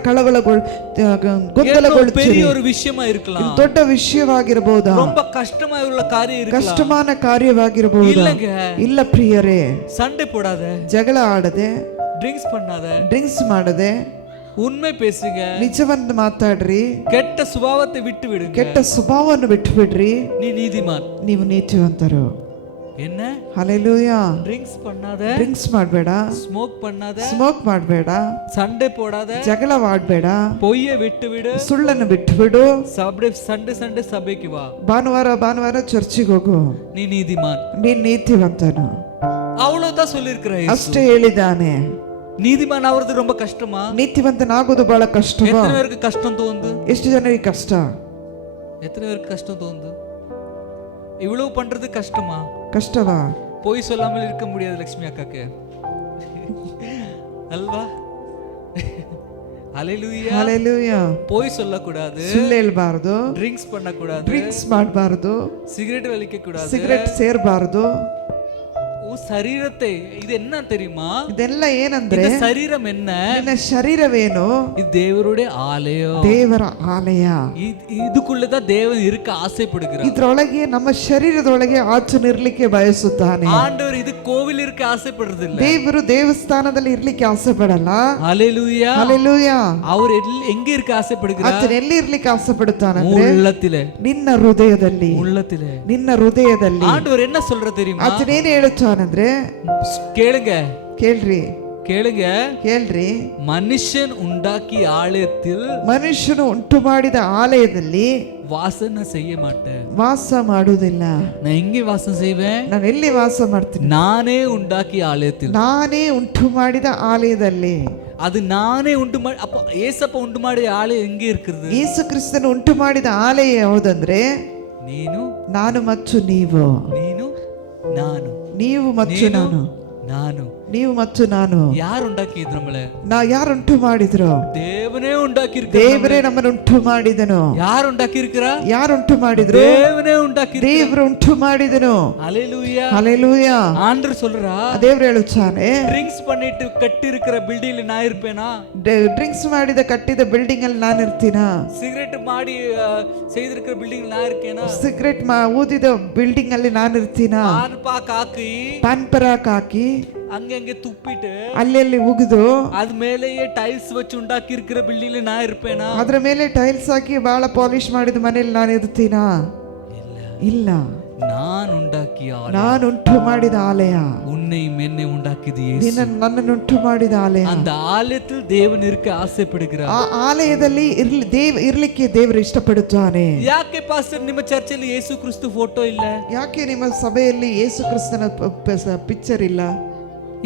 ಗೊಂದಲಗೊಳ್ಳುತ್ತೀರಿ. பெரிய ஒரு விஷயமா இருக்கலாம், ದೊಡ್ಡ ವಿಷಯವಾಗಿರಬಹುದಾ? ரொம்ப ಕಷ್ಟமா உள்ள காரியம் இருக்கலாம். ಕಷ್ಟமான ಕಾರ್ಯವಾಗಿರಬಹುದು. இல்லங்க, ಇಲ್ಲ ಪ್ರಿಯರೇ, சண்டை போடாத, ಜಗಳ ಆಡದೆ, ಡ್ರಿಂಕ್ಸ್ பண்ணாத, ಡ್ರಿಂಕ್ಸ್ ಮಾಡದೆ, உண்மை பேசுங்க, ನಿಜವನ್ನು ಮಾತಾಡ್ರಿ, ಕೆಟ್ಟ ಸ್ವಭಾವத்தை விட்டு விடுங்க. ಕೆಟ್ಟ ಸ್ವಭಾವವನ್ನು ಬಿಟ್ಟು ಬಿಡ್ರಿ. நீ நீதிமான். ನೀವು ನೀತಿವಂತರು. என்ன? ಹಲ್ಲೆಲೂಯಾ. ಡ್ರಿಂಕ್ಸ್ பண்ணாத, ಡ್ರಿಂಕ್ಸ್ ಮಾಡಬೇಡ, ஸ்மோக் பண்ணாத, ಸ್ಮೋಕ್ ಮಾಡಬೇಡ, சண்டை போடாத, ಜಗಳವಾಡಬೇಡ, பொய்யை விட்டு விடு, ಸುಳ್ಳನ್ನು ಬಿಟ್ಟು ಬಿಡು. சண்டே சண்டே சபைக்கு வா, ಭಾನುವಾರ ಚರ್ಚಿಗೆ ಹೋಗು. நீ நீதிமான். ನೀನ್ ನೀತಿವಂತನು. அவ்வளவுதான் சொல்லியிருக்கிற ಅಷ್ಟೇ ಹೇಳಿದ್ದಾನೆ. நீதிமான் ஆவறது ரொம்ப கஷ்டமா? ನೀತಿವಂತನಾಗೋದು ಬಹಳ ಕಷ್ಟವಾ? எத்தனை பேருக்கு கஷ்டம் தோணுது? ಎಷ್ಟು ಜನರಿಗೆ ಕಷ್ಟ? எத்தனை பேருக்கு கஷ்டம் தோணுது? இவ்வளவு பண்றது கஷ்டமா? ಕಷ್ಟವಾ? பொய் சொல்லாமல் இருக்க முடியாது லட்சுமி அக்காக்கு, அல்வா? ஹல்லேலூயா. ಹಲ್ಲೆಲೂಯಾ. பொய் சொல்லக்கூடாது, ಸುಳ್ಳು ಹೇಳ್ಬಾರ್ದು, ಡ್ರಿಂಕ್ಸ್ பண்ணக்கூடாது, ಡ್ರಿಂಕ್ಸ್ ಮಾಡಬಾರ್ದು, சிகரெட் வலிக்க கூடாது, ಸಿಗರೆಟ್ ಸೇರ್ಬಾರ್ದು. சரீரத்தை, இது என்ன தெரியுமா? ಇದೆಲ್ಲ ಏನಂದ್ರೆ, இந்த சரீரம் என்ன? ನಿನ್ನ ಶರೀರವೇನು? இது தேவருடைய ஆலயம். ದೇವರ ಆಲಯ. இதுக்குள்ளதான் தேவன் இருக்க ஆசைப்படுகிறார். ಇದ್ರೊಳಗೆ ನಮ್ಮ ಶರೀರದೊಳಗೆ ಆಚನೆ ಇರ್ಲಿಕ್ಕೆ ಬಯಸುತ್ತಾನೆ. ஆண்டவர் இது கோவில் இருக்க ஆசைப்படுறது இல்ல. ದೇವರು ದೇವಸ್ಥಾನದಲ್ಲಿ ಇರ್ಲಿಕ್ಕೆ ಆಸೆ ಪಡಲ್ಲ. ஹல்லேலூயா. ಹಲ್ಲೆಲೂಯಾ. அவர் எங்க இருக்க ஆசைப்படுகிறார்? ಆತನ ಎಲ್ಲಿ ಇರ್ಲಿಕ್ಕೆ ಆಸೆ ಪಡುತ್ತಾನಂದ್ರೆ, உள்ளத்திலே, ನಿನ್ನ ಹೃದಯದಲ್ಲಿ. உள்ளத்திலே. ನಿನ್ನ ಹೃದಯದಲ್ಲಿ. ஆண்டவர் என்ன சொல்ற தெரியுமா? ಆತನ ಏನ್ ಹೇಳುತ್ತಾನಂದ್ರೆ, கேளுங்க, ಕೇಳ್ರಿ, கேளுங்க. ಕೇಳ್ರಿ. மனுஷன் உண்டாக்கிய ஆலயத்தில் ಮನುಷ್ಯನು ಉಂಟು ಮಾಡಿದ ಆಲಯದಲ್ಲಿ வாசனை செய்ய மாட்டேன். ವಾಸ ಮಾಡುವುದಿಲ್ಲ. நான் எங்கே வாசம் செய்வேன்? ನಾನು ಎಲ್ಲಿ ವಾಸ ಮಾಡ್ತೀನಿ? நானே உண்டாக்கிய ஆலயத்தில். ನಾನೇ ಉಂಟು ಮಾಡಿದ ಆಲಯದಲ್ಲಿ. அது நானே உண்டு ಮಾಡಿ, அப்ப ஏசப்ப ಉಂಟು ಮಾಡಿದ ಆಲಯ எங்கே இருக்குது? ಯೇಸು ಕ್ರಿಸ್ತನು ಉಂಟು ಮಾಡಿದ ಆಲಯ ಯಾವುದಂದ್ರೆ, ನೀನು, ನಾನು ಮತ್ತು ನೀವು. ನೀನು ನಾನು, ನೀವು ಮತ್ತು ನಾನು. ನಾನು, ನೀವು ಮತ್ತು ನಾನು. ಯಾರು ಉಂಟಾಕಿದ್ರು ನಮ್ಮಳೆ? ಯಾರು ಉಂಟು ಮಾಡಿದ್ರು? ದೇವನೇ ಉಂಟಾಕಿರ್ಕ. ದೇವರೇ ನಮ್ಮನ್ನು ಉಂಟು ಮಾಡಿದನು. ಯಾರು ಉಂಟಾಕಿರ್ಕರ? ಯಾರು ಉಂಟು ಮಾಡಿದ್ರು? ದೇವನೇ ಉಂಟಾಕಿರ್ಕ. ದೇವರು ಉಂಟು ಮಾಡಿದನು. ஹல்லேலூயா. ಹಲ್ಲೆಲೂಯಾ. ஆண்டவர் சொல்றா, ದೇವರು ಹೇಳುತ್ತಾನೆ, ಡ್ರಿಂಕ್ಸ್ பண்ணிட்டு கட்டி இருக்கிற பில்டிங்ல நான் இருப்பேனா? ಡ್ರಿಂಕ್ಸ್ ಮಾಡಿದ ಕಟ್ಟಿದ ಬಿಲ್ಡಿಂಗ್ ಅಲ್ಲಿ ನಾನು ಇರ್ತೀನಾ? ಸಿಗರೇಟ್ ಮಾಡಿ செய்திருக்கிற பில்டிங்ல நான் இருக்கேனா? ಸಿಗರೆಟ್ ಊದಿದ ಬಿಲ್ಡಿಂಗ್ ಅಲ್ಲಿ ನಾನು ಇರ್ತೀನಾ? ಪಾನ್ ಪಾಕ್ ಹಾಕಿ, ಪಾನ್ ಪರಾಕ್ ಹಾಕಿ, அங்கங்க துப்பிட்டு ಅಲ್ಲಿ ಉಗಿದು, அது மேலேயே டைல்ஸ் வச்சு உண்டாக்கி இருக்கிற பில்டிங்ல நான் இருப்பேனா? ಅದ್ರ ಮೇಲೆ ಟೈಲ್ಸ್ ಹಾಕಿ ಬಹಳ ಪಾಲಿಶ್ ಮಾಡಿದ ಮನೆಯಲ್ಲಿ ನಾನು ಇರ್ತೀನಾ? ಇಲ್ಲ. நான் உண்டாக்கிய ஆலயம், ನಾನು ಉಂಟು ಮಾಡಿದ ಆಲಯ, உன்னை மென்னை உண்டாக்கியது இயேசு. ನನ್ನನ್ನು ಉಂಟು ಮಾಡಿದ ಆಲಯ. அந்த ஆலயத்தில் தேவன் இருக்க ஆசைப்படுகிறார். ಆ ಆಲಯದಲ್ಲಿ ಇರ್ಲಿಕ್ಕೆ ದೇವರು ಇಷ್ಟಪಡುತ್ತಾನೆ. ಯಾಕೆ ಪಾಸ್ಟರ್ ನಿಮ್ಮ ಚರ್ಚಲ್ಲಿ ಯೇಸು ಕ್ರಿಸ್ತು ಫೋಟೋ ಇಲ್ಲ? ಯಾಕೆ ನಿಮ್ಮ ಸಭೆಯಲ್ಲಿ ಯೇಸು ಕ್ರಿಸ್ತನ ಪಿಕ್ಚರ್ ಇಲ್ಲ?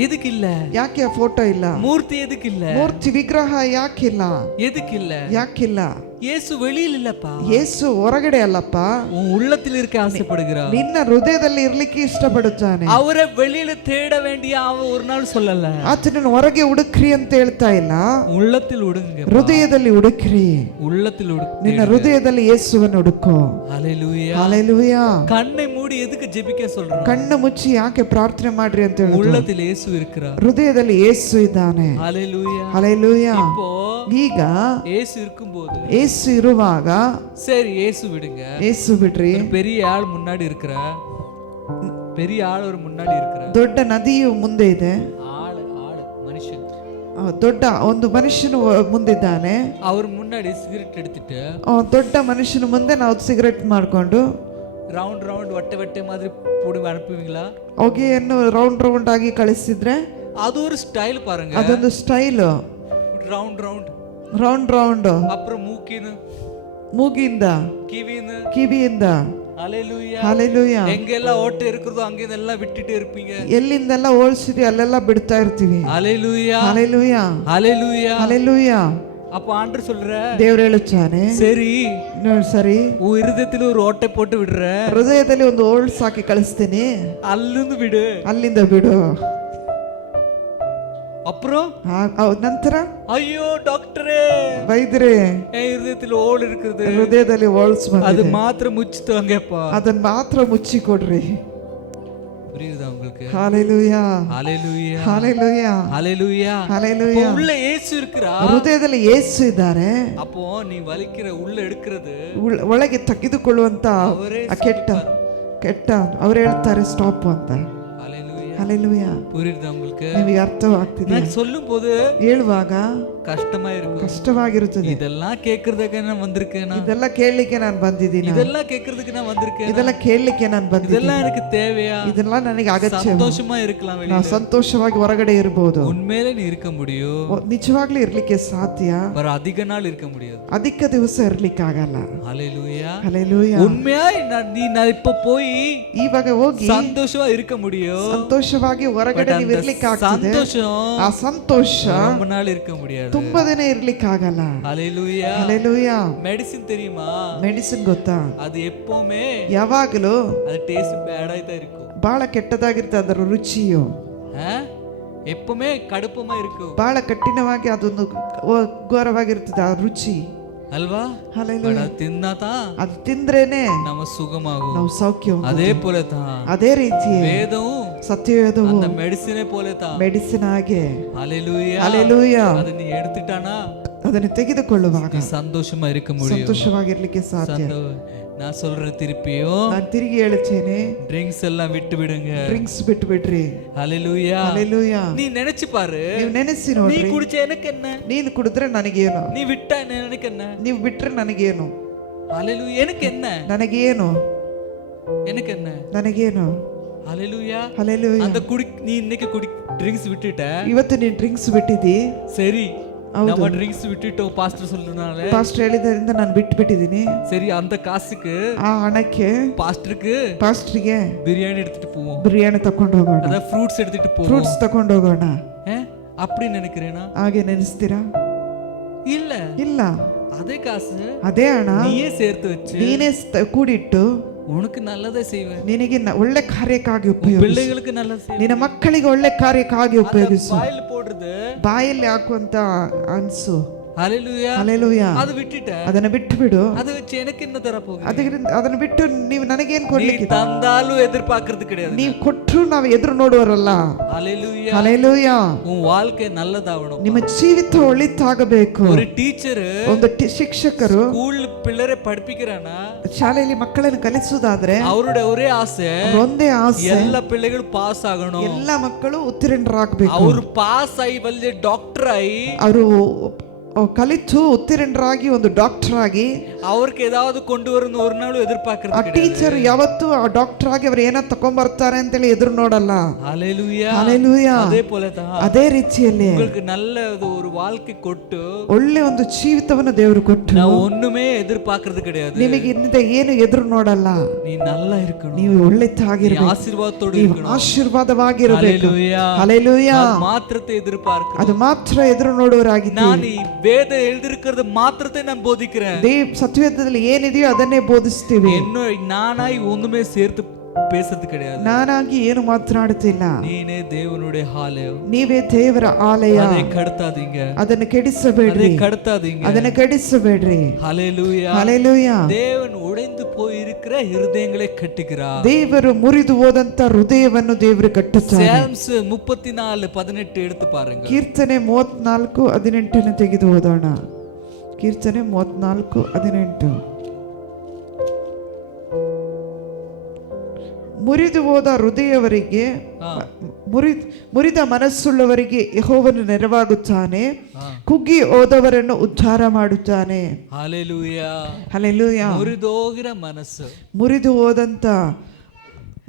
ಎದಕ್ಕಿಲ್ಲ? ಯಾಕೆ ಫೋಟೋ ಇಲ್ಲ? ಮೂರ್ತಿ ಎದಕ್ಕಿಲ್ಲ? ಮೂರ್ತಿ ವಿಗ್ರಹ ಯಾಕಿಲ್ಲ? ಎದಕ್ಕಿಲ್ಲ? ಯಾಕಿಲ್ಲ? இயேசு வெளியில் இல்லப்பா, ಯೇಸು ಹೊರಗಡೆ ಅಲ್ಲಪ್ಪ, உன் உள்ளத்தில் இருக்க ஆசைப்படுகிறார். ನಿನ್ನ ಹೃದಯದಲ್ಲಿ ಇರ್ಲಿಕ್ಕೆ ಇಷ್ಟಪಡುತ್ತಾನೆ. அவரை வெளியில தேட வேண்டிய அவன் ஒரு நாள் சொல்லல, ಆತನನ್ನು ಹೊರಗೆ ಹುಡುಕ್ರಿ ಅಂತ ಹೇಳ್ತಾ ಇಲ್ಲ, உள்ளத்தில் ಹುಡುங்க, ಹೃದಯದಲ್ಲಿ ಹುಡುಕ್ರಿ. உள்ளத்தில் ನಿನ್ನ ಹೃದಯದಲ್ಲಿ ಯೇಸುವನ್ನು ಹುಡುಕೋ. ஹalleluya. ಹಲ್ಲೆಲೂಯಾ. கண்ணை மூடி எதுக்கு ஜெபிக்க சொல்றான்? ಕಣ್ಣು ಮುಚ್ಚಿ ಯಾಕೆ ಪ್ರಾರ್ಥನೆ ಮಾಡ್ರಿ ಅಂತ ಹೇಳುದು? உள்ளத்தில் இயேசு இருக்கிறார், ಹೃದಯದಲ್ಲಿ ಯೇಸು ಇದ್ದಾನೆ. ஹalleluya. ಹಲ್ಲೆಲೂಯಾ. இப்போ ಈಗ இயேசு இருக்கும்போது, ಯೇಸು ಇರುವಾಗ சரி இயேசு விடுங்க, ಯೇಸು ಬಿಡ್ರಿ. பெரிய ஆள் முன்னாடி இருக்கிற, பெரிய ஆள் ஒரு முன்னாடி இருக்கிற, ದೊಡ್ಡ ನದಿಯು ಮುಂದೆ ಇದೆ, ஆளு ஆளு மனுஷன், ದೊಡ್ಡ ಒಂದು ಮನುಷ್ಯನು ಮುಂದಿದ್ದಾನೆ. அவர் முன்னாடி சிகரெட் எடுத்துட்டு ದೊಡ್ಡ ಮನುಷ್ಯನ ಮುಂದೆ ನಾವು ಸಿಗರೆಟ್ ಮಾಡ್ಕೊಂಡು ரவுண்ட் ரவுண்ட் வட்டை வட்டை மாதிரி போடு அனுப்புவீங்களா? ಹೊಗೆಯನ್ನು ರೌಂಡ್ ರೌಂಡ್ ಆಗಿ ಕಳಿಸಿದ್ರೆ அது ஒரு ஸ்டைல் பாருங்க, ಅದೊಂದು style. Round round, round round, அப்புறம் மூக்கின்னு, ಮೂಗಿಂದ, கிவின்னு, ಕಿವಿಯಿಂದ. ஹalleluya. ಹಲ್ಲೆಲೂಯಾ. எங்கெல்லாம் ஓட்டை இருக்குதோ அங்கெல்லாம் விட்டுட்டே இருப்பீங்க, ಎಲ್ಲಿಂದೆಲ್ಲ ಓಡಿಸಿದ್ವಿ ಅಲ್ಲೆಲ್ಲ ಬಿಡ್ತಾ ಇರ್ತೀವಿ. ஹalleluya. ಹಲ್ಲೆಲೂಯಾ. ஹalleluya. ಹಲ್ಲೆಲೂಯಾ. அப்ப ஆண்டவர் சொல்ற, ದೇವರು ಹೇಳುತ್ತಾನೆ, சரி ಸರಿ, உன் இருதயத்துல ஒரு ஓட்டை போட்டு விடுற, ಹೃದಯದಲ್ಲಿ ಒಂದು ಹೋಲ್ಸ್ ಹಾಕಿ ಕಳಿಸ್ತೀನಿ, ಅಲ್ಲಿಂದ ಬಿಡು, ಅಲ್ಲಿಂದ ಬಿಡು. அப்புறம் ನಂತರ ஐயோ டாக்டரே, ವೈದ್ಯರೇ, என் இருதயத்துல ஓல் இருக்குது, ಹೃದಯದಲ್ಲಿ ಹೋಲ್ಸ್ அது ಬಂದಿದೆ, மாத்திரம் முச்சுதாங்கப்பா. ಅದನ್ನ ಮಾತ್ರ ಮುಚ್ಚಿ ಕೊಡ್ರಿ. புரியுதா உங்களுக்கு? ಹಲ್ಲೆಲೂಯಾ. ஹalleluya. ಹಲ್ಲೆಲೂಯಾ. ஹalleluya. ಹಲ್ಲೆಲೂಯಾ. உள்ள இயேசு இருக்கிறா, ಹೃದಯದಲ್ಲಿ ಯೇಸು ಇದ್ದಾರೆ. அப்போ நீ வலிக்கிற உள்ள எடுக்கிறது ಒಳಗೆ ತೆಗೆದುಕೊಳ್ಳುವಂತ அவரே ಕೆಟ್ಟ ಕೆಟ್ಟ ಅವ್ರು ಹೇಳ್ತಾರೆ ಸ್ಟಾಪ್ ಅಂತ. ஹalleluya. ಹಲ್ಲೆಲೂಯಾ. புரியுதா உங்களுக்கு? ನಿಮಗೆ ಅರ್ಥವಾಗ್ತಿದೆ? நான் சொல்லும்போது ಹೇಳುವಾಗ கஷ்டமா இருக்கும், ಕಷ್ಟವಾಗಿರುತ್ತದೆ. இதெல்லாம் கேக்குறதுக்கு நான் வந்திருக்கேன், ಇದೆಲ್ಲ ಕೇಳಲಿಕ್ಕೆ ನಾನು ಬಂದಿದ್ದೀನಿ, இதெல்லாம் கேக்குறதுக்கு நான் வந்திருக்கேன், ಇದೆಲ್ಲ ಕೇಳಲಿಕ್ಕೆ ನಾನು ಬಂದಿದ್ದೀನಿ, இதெல்லாம் எனக்கு தேவையா? ಇದೆಲ್ಲ ನನಗೆ ಅಗತ್ಯ. சந்தோஷமா இருக்கலாம் வெளியில, ನಾವು ಸಂತೋಷವಾಗಿ ಹೊರಗಡೆ ಇರಬಹುದು, உண்மையிலே நீ இருக்க முடியும், ನಿಜವಾಗ್ಲೂ ಇರ್ಲಿಕ್ಕೆ ಸಾಧ್ಯ, பர அதிக நாள் இருக்க முடியாது, ಅಧಿಕ ದಿವಸ ಇರ್ಲಿಕ್ಕೆ ಆಗಲ್ಲ. ஹalleluya. ಹಲ್ಲೆಲೂಯಾ. உண்மையா நான் இப்ப போய் ಇವಾಗ ಹೋಗಿ சந்தோஷமா இருக்க முடியும், ಸಂತೋಷವಾಗಿ ಹೊರಗಡೆ ನೀವು ಇರ್ಲಿಕ್ಕೆ ಆಗ್ತದೆ. சந்தோஷம் ಆ ಸಂತೋಷ ரொம்ப நாள் இருக்க முடியாது, ತುಂಬಾ ದಿನ ಇರ್ಲಿಕ್ಕೆ ಆಗಲ್ಲ. ஹalleluya. ಹಲ್ಲೆಲೂಯಾ. மெடிசின் தெரியுமா? ಮೆಡಿಸಿನ್ ಗೊತ್ತಾ? அது எப்பவுமே ಯಾವಾಗಲೂ அது டேஸ்ட் பேடா தான் இருக்கும், ಬಹಳ ಕೆಟ್ಟದಾಗಿರುತ್ತೆ ಅದರ ರುಚಿಯು, எப்பவுமே கடுப்பமா இருக்கும், ಬಹಳ ಕಠಿಣವಾಗಿ ಅದೊಂದು ಘೋರವಾಗಿರ್ತದೆ ಆ ರುಚಿ ಅಲ್ವಾ? ಹಲ್ಲೆಲೂಯಾ. ತಿನ್ನತಾ ಅದು ತಿಂದ್ರೇನೆ நம்ம சுகமாகும், ನಾವು ಸೌಖ್ಯ ಹೊಂದುವುದು. அதே போல தான் ಅದೇ ರೀತಿ வேதம் ಸತ್ಯವೇದವು அந்த மெடிசினே போல தான், ಮೆಡಿಸಿನ್ ಹಾಗೆ. ஹalleluya. ಹಲ್ಲೆಲೂಯಾ. அதை நீ எடுத்துட்டானா ಅದನ್ನು ತೆಗೆದುಕೊಳ್ಳುವಾಗ நீ சந்தோஷமா இருக்க முடியும், ಸಂತೋಷವಾಗಿರ್ಲಿಕ್ಕೆ ಸಾಧ್ಯ. நான் சொல்ற திருப்பியும் ನಾನು ತಿರುಗಿ ಹೇಳುತ್ತೇನೆ, ட்ரிங்க்ஸ் எல்லாம் விட்டு விடுங்க, ಡ್ರಿಂಕ್ಸ್ ಬಿಟ್ಟು ಬಿಡ್ರಿ. ஹalleluya. ಹಲ್ಲೆಲೂಯಾ. நீ நினைச்சு பாரு, ನೀವು ನೆನೆಸಿ நீ ನೋಡ್ರಿ, குடிச்ச எனக்கு என்ன, ನೀನು ಕುಡಿದ್ರೆ ನನಗೇನು, நீ விட்டா எனக்கு என்ன, ನೀವು ಬಿಟ್ರೆ ನನಗೇನು, ஹalleluya. எனக்கு என்ன, ನನಗೇನು, எனக்கு என்ன, ನನಗೇನು. ஹalleluya. ಹಲ್ಲೆಲೂಯಾ. அந்த நீ இன்னைக்கு ட்ரிங்க்ஸ் விட்டுட்ட, ಇವತ್ತು ನೀನು ಡ್ರಿಂಕ್ಸ್ ಬಿಟ್ಟಿದ್ದಿ, சரி ಹೌದು. நம்ம ட்ரிங்க்ஸ் விட்டுட்டோம் பாஸ்டர் சொல்றதுனால, ಪಾಸ್ಟರ್ ಹೇಳಿದ್ರಿಂದ ನಾನು ಬಿಟ್ಟು ಬಿಟ್ಟಿದ್ದೀನಿ. சரி அந்த காசுக்கு ಆ ಹಣಕ್ಕೆ பாஸ்டருக்கு ಪಾಸ್ಟರ್ಗೆ பிரியாணி எடுத்துட்டு போவோம், ಬಿರಿಯಾನಿ ತಕೊಂಡು ಹೋಗೋಣ, அதான் ஃப்ரூட்ஸ் எடுத்துட்டு போவோம், ಫ್ರೂಟ್ಸ್ ತಕೊಂಡು ಹೋಗೋಣ. அப்படி நினைக்கிறேனா? ಹಾಗೆ ನೆನೆಸ್ತೀರಾ? இல்ல, ಇಲ್ಲ. அதே காசு ಅದೇ ಹಣ நீயே சேர்த்து வச்சு ನೀನೇ ಕೂಡಿಟ್ಟು உனக்கு நல்லதே செய்வேன், ನಿನಗೆ ಒಳ್ಳೆ ಕಾರ್ಯಕ್ಕಾಗಿ ಉಪಯೋಗಿಸು, பிள்ளைகளுக்கு நல்லது செய்வேன், ನಿನ್ನ ಮಕ್ಕಳಿಗೆ ಒಳ್ಳೆ ಕಾರ್ಯಕ್ಕಾಗಿ ಉಪಯೋಗಿಸು. வாயில போடுறது ಬಾಯಲ್ಲಿ ಹಾಕುವಂತ ಅನ್ಸು. ஹalleluya. ಹಲ್ಲೆಲೂಯಾ. அது விட்டுட்ட, ಅದನ್ನ ಬಿಟ್ಟು ಬಿಡು. அதை வச்சு எனக்கு என்ன தர போகுது? ಅದನ್ನ ಬಿಟ್ಟು ನೀವು ನನಗೇನ್ நீ ಕೊಡ್ಲಿಕ್ಕೆ, தந்தாலும் எதிர்பார்க்கிறது கிடையாது, ನೀವು ಕೊಟ್ಟರು ನಾವು ಎದುರು ನೋಡುವರಲ್ಲ. ஹalleluya. ಹಲ್ಲೆಲೂಯಾ. உன் வாழ்க்கை நல்லதாகணும். ನಿಮ್ಮ ಜೀವಿತ ಒಳಿತಾಗಬೇಕು. ஒரு டீச்சர் ಒಂದು ಶಿಕ್ಷಕರು ஸ்கூல் பிள்ளரை படிப்பிக்கிறானா, ಶಾಲೆಯಲ್ಲಿ ಮಕ್ಕಳನ್ನು ಕಲಿಸುವುದಾದ್ರೆ அவருடைய ஒரே ஆசை ಒಂದೇ ಆಸೆ, எல்லா பிள்ளைகளும் பாஸ் ஆகணும், ಎಲ್ಲ ಮಕ್ಕಳು ಉತ್ತೀರ್ಣರಾಗಬೇಕು. ಅವರು ಪಾಸ್ ಆಗಿ വലിയ ಡಾಕ್ಟರ್ ಆಗಿ ಅವರು ಕಲಿತು ಉತ್ತೀರ್ಣರಾಗಿ ಒಂದು ಡಾಕ್ಟರ್ ಆಗಿ அவருக்கு ஏதாவது கொண்டு வரணும் ஒரு நாள் ಆ எதிர்பார்க்கறது ಟೀಚರ್ ಯಾವತ್ತೂ ಆ ಡಾಕ್ಟರ್ ಆಗಿ ಅವ್ರು ಏನೋ ತಕೊಂಡ್ಬರ್ತಾರೆ ಅಂತೇಳಿ ಎದುರು ನೋಡಲ್ಲ. ஹalleluya. ಹಲ್ಲೆಲೂಯಾ. அதே போலதான் ಅದೇ ರೀತಿಯಲ್ಲಿ உங்களுக்கு நல்ல ஒரு வாழ்க்கை ಕೊಟ್ಟು ಒಳ್ಳೆ ಒಂದು ಜೀವಿತವನ್ನು ದೇವರು ಕೊಟ್ಟು நான் ஒண்ணுமே எதிர்பார்க்கறது கிடையாது, ನಿಮಗೆ ಇನ್ನಿಂದ ಏನು ಎದುರು ನೋಡಲ್ಲ. நீ நல்லா இருக்கணும், ನೀವು ಒಳ್ಳೆತಾಗಿರ್ಬೇಕು, ஆசீர்வாதத்தோட ನೀವು இருக்கணும், ಆಶೀರ್ವಾದವಾಗಿರಬೇಕು. ஹalleluya. ಹಲ್ಲೆಲೂಯಾ. மாத்திரத்தை எதிர்பார்க்க, ಅದು ಮಾತ್ರ ಎದುರು ನೋಡುವರಾಗಿದ್ದೀವಿ. நான் வேத எழுதிருக்கிறது மாத்திரத்தை நான் போதிக்கிறேன். ಸತ್ಯವೇದದಲ್ಲಿ ಏನಿದೆಯೋ ಅದನ್ನೇ ಬೋಧಿಸ್ತೀವಿ. நானாய் ஒண்ணுமே சேர்த்து பேசுறது கிடையாது. ನಾನಾಗಿ ಏನು ಮಾತನಾಡುತ್ತಿಲ್ಲ. ನೀನೇ ದೇವನುடைய ಆಲಯ. ನೀವೇ ದೇವರ ಆಲಯ. அதை ಕಡ್ತಾದೀங்க. ಅದನ್ನು ಕೆಡಿಸಬೇಡ್ರಿ. அதை ಕಡ್ತಾದீங்க. ಅದನ್ನು ಕೆಡಿಸಬೇಡ್ರಿ. ஹalleluya. ஹalleluya. தேவன் உடைந்து போயிருக்கிற ಹೃದಯங்களை ಕಟ್ಟುகிறார். ದೇವರು ಮುರಿದು ಹೋದಂತ ಹೃದಯವನ್ನು ದೇವರು ಕಟ್ಟುತ್ತಾರೆ. ಸಾಮ್ಸ್ 34:18 எடுத்து பாருங்க. ಕೀರ್ತನೆ 34:18 ತೆಗೆದು ಓದೋಣ. ಕೀರ್ತನೆ 34:18. ಮುರಿದು ಹೋದ ಹೃದಯವರಿಗೆ ಮುರಿದ ಮನಸ್ಸುಳ್ಳವರಿಗೆ ಯೆಹೋವನು ನೆರವಾಗುತ್ತಾನೆ, ಕುಗ್ಗಿ ಹೋದವರನ್ನು ಉದ್ಧಾರ ಮಾಡುತ್ತಾನೆ. ಹಲ್ಲೆಲೂಯಾ. ಹಲ್ಲೆಲೂಯಾ. ಮುರಿದೋಗಿರ ಮನಸ್ಸು, ಮುರಿದು ಹೋದಂತ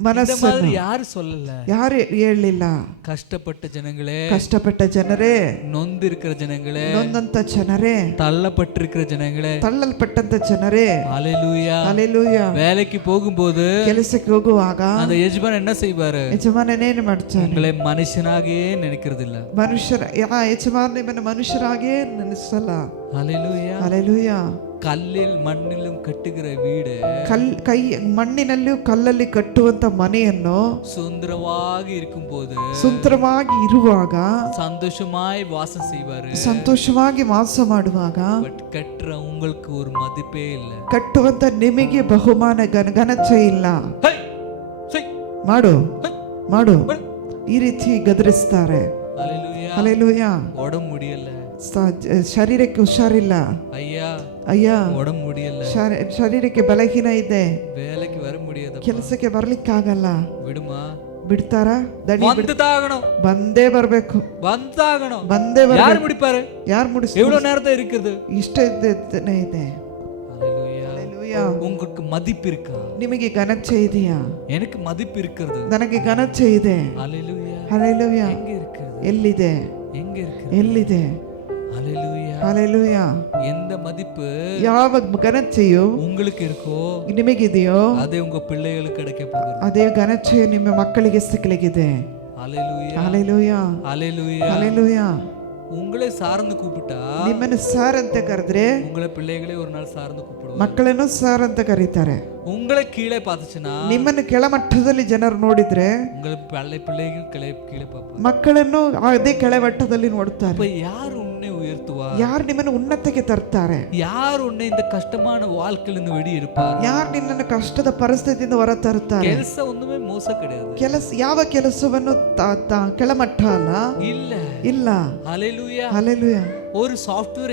ಮನಸ್ಸನ್ನು ಯಾರು சொல்லல, ಯಾರು ಹೇಳಲಿಲ್ಲ. கஷ்டப்பட்ட ஜனங்களே, ಕಷ್ಟಪಟ್ಟ ಜನರೇ, நொந்திருக்கிற ஜனங்களே, ನೊಂದಂತ ಜನರೇ, தள்ளப்பட்டிருக்கிற ஜனங்களே, ತಳ್ಳಲ್ಪಟ್ಟಂತ ಜನರೇ, ஹalleluya. ஹalleluya. வேலைக்கு போகும்போது, ಕೆಲಸಕ್ಕೆ ಹೋಗುವಾಗ அந்த ಯಜಮಾನ என்ன செய்வாரு? ಯಜಮಾನನೇನು ಮಾಡ್ತಾನೆ? உங்களை ಮನುಷ್ಯನಾಗೇ ನೆನಕಿರೋದಿಲ್ಲ. ಯಜಮಾನ ನಿಮ್ಮನ್ನು ಮನುಷ್ಯರಾಗೇ ನೆನೆಸಲ್ಲ. ஹalleluya. ஹalleluya. கல்லில் மண்ணிலும் கட்டுகிற வீடு, ಮಣ್ಣಿನಲ್ಲೂ ಕಲ್ಲಲ್ಲಿ ಕಟ್ಟುವಂತ ಮನೆಯನ್ನು சுந்தரವಾಗಿ இருக்கும்போது, ಸುಂದರವಾಗಿ ಇರುವಾಗ, சந்தோஷமாய் வாசம் செய்வாரு. ಸಂತೋಷವಾಗಿ ವಾಸ ಮಾಡುವಾಗ, பட் கட்டுற உங்களுக்கு ஒரு மதிப்பே இல்ல. ಕಟ್ಟುವಂತ ನಿಮಗೆ ಬಹುಮಾನ ಘನತೆ ಇಲ್ಲ. ಮಾಡು ಮಾಡು ಈ ರೀತಿ ಗದರಿಸ್ತಾರೆ. ஹalleluya. ಹಲ್ಲೆಲೂಯಾ. ஓட முடியல, ಶರೀರಕ್ಕೆ ಹುಷಾರಿಲ್ಲ. ಅಯ್ಯ ஓட முடியல, ಶರೀರಕ್ಕೆ ಬಲಹೀನ ಇದೆ, வேலைக்கு வர முடியாது, ಕೆಲಸಕ್ಕೆ ಬರ್ಲಿಕ್ಕಾಗಲ್ಲ. விடுமா? ಬಿಡ್ತಾರ? ಬಂದೇ ಬರ್ಬೇಕು. ಬಂದೇ ಯಾರು ಮುಡಿಪಾರೆ? ಯಾರು ಮುಡಿಸ್? எவ்வளவு நேரத்தை இருக்குது? ಇಷ್ಟ ಇದೆ. ஹalleluya. உங்களுக்கு மதிப்பு இருக்கா? ನಿಮಗೆ ಘನತೆ ಇದೆಯಾ? எனக்கு மதிப்பு இருக்கிறது. ನನಗೆ ಘನತೆ ಇದೆ. ஹalleluya. ஹalleluya. எங்க இருக்குது? ಎಲ್ಲಿದೆ? எங்க இருக்குது? ಎಲ್ಲಿದೆ? ஹalleluya. ஹalleluya. எந்த மதிப்பு ಯಾವ ಘನತೆಯು உங்களுக்கு இருக்கோ, ನಿಮಗಿದೆಯೋ, ಅದೇ ಉங்க பிள்ளைகளுக்கு கிடைக்க போகுது. ಅದೇ ಘನತೆಯು ನಿಮ್ಮ ಮಕ್ಕಳಿಗೆ ಸಿಕ್ಕಲಿಗಿದೆ. ஹalleluya. ஹalleluya. ஹalleluya. ஹalleluya. உங்களை சார்ந்து கூப்பிட்டா, ನಿಮ್ಮನ್ನು ಸಾರ್ ಅಂತ ಕರೆದ್ರೆ உங்களை பிள்ளைகளே ஒரு நாள் சார்ந்து கூப்பிடுவாங்க. ಮಕ್ಕಳನ್ನು ಸಾರ್ ಅಂತ ಕರೀತಾರೆ. உங்களை கீழே பார்த்துச்சுன்னா, ನಿಮ್ಮನ್ನು ಕೆಳಮಟ್ಟದಲ್ಲಿ ಜನರು ನೋಡಿದ್ರೆ, உங்களை பிள்ளைகள் கீழே பார்ப்பாங்க. ಮಕ್ಕಳನ್ನು ಅದೇ ಕೆಳಮಟ್ಟದಲ್ಲಿ ನೋಡ್ತಾರೆ. அப்ப யார் உன்னை உயர்த்துவா? ಯಾರು ನಿಮ್ಮನ್ನು ಉನ್ನತಕ್ಕೆ ತರ್ತಾರೆ? ಯಾರು ಉನ್னை இந்த ಕಷ್ಟமான வாழ்க்கையிலிருந்து வெளியே இருப்பார்? ಯಾರು ನಿನ್ನನ್ನು ಕಷ್ಟದ ಪರಿಸ್ಥಿತಿಯಿಂದ ಹೊರ ತರುತ್ತಾರೆ? ಕೆಲಸ ಒಂದುமே ಮೋಸ கிடையாது. ಯಾವ ಕೆಲಸವನ್ನು ಕೆಳಮಟ್ಟ ಅಲ್ಲ. ಇಲ್ಲ. ஹalleluya. ஹalleluya. ஒரு சாஃப்ட்வேர்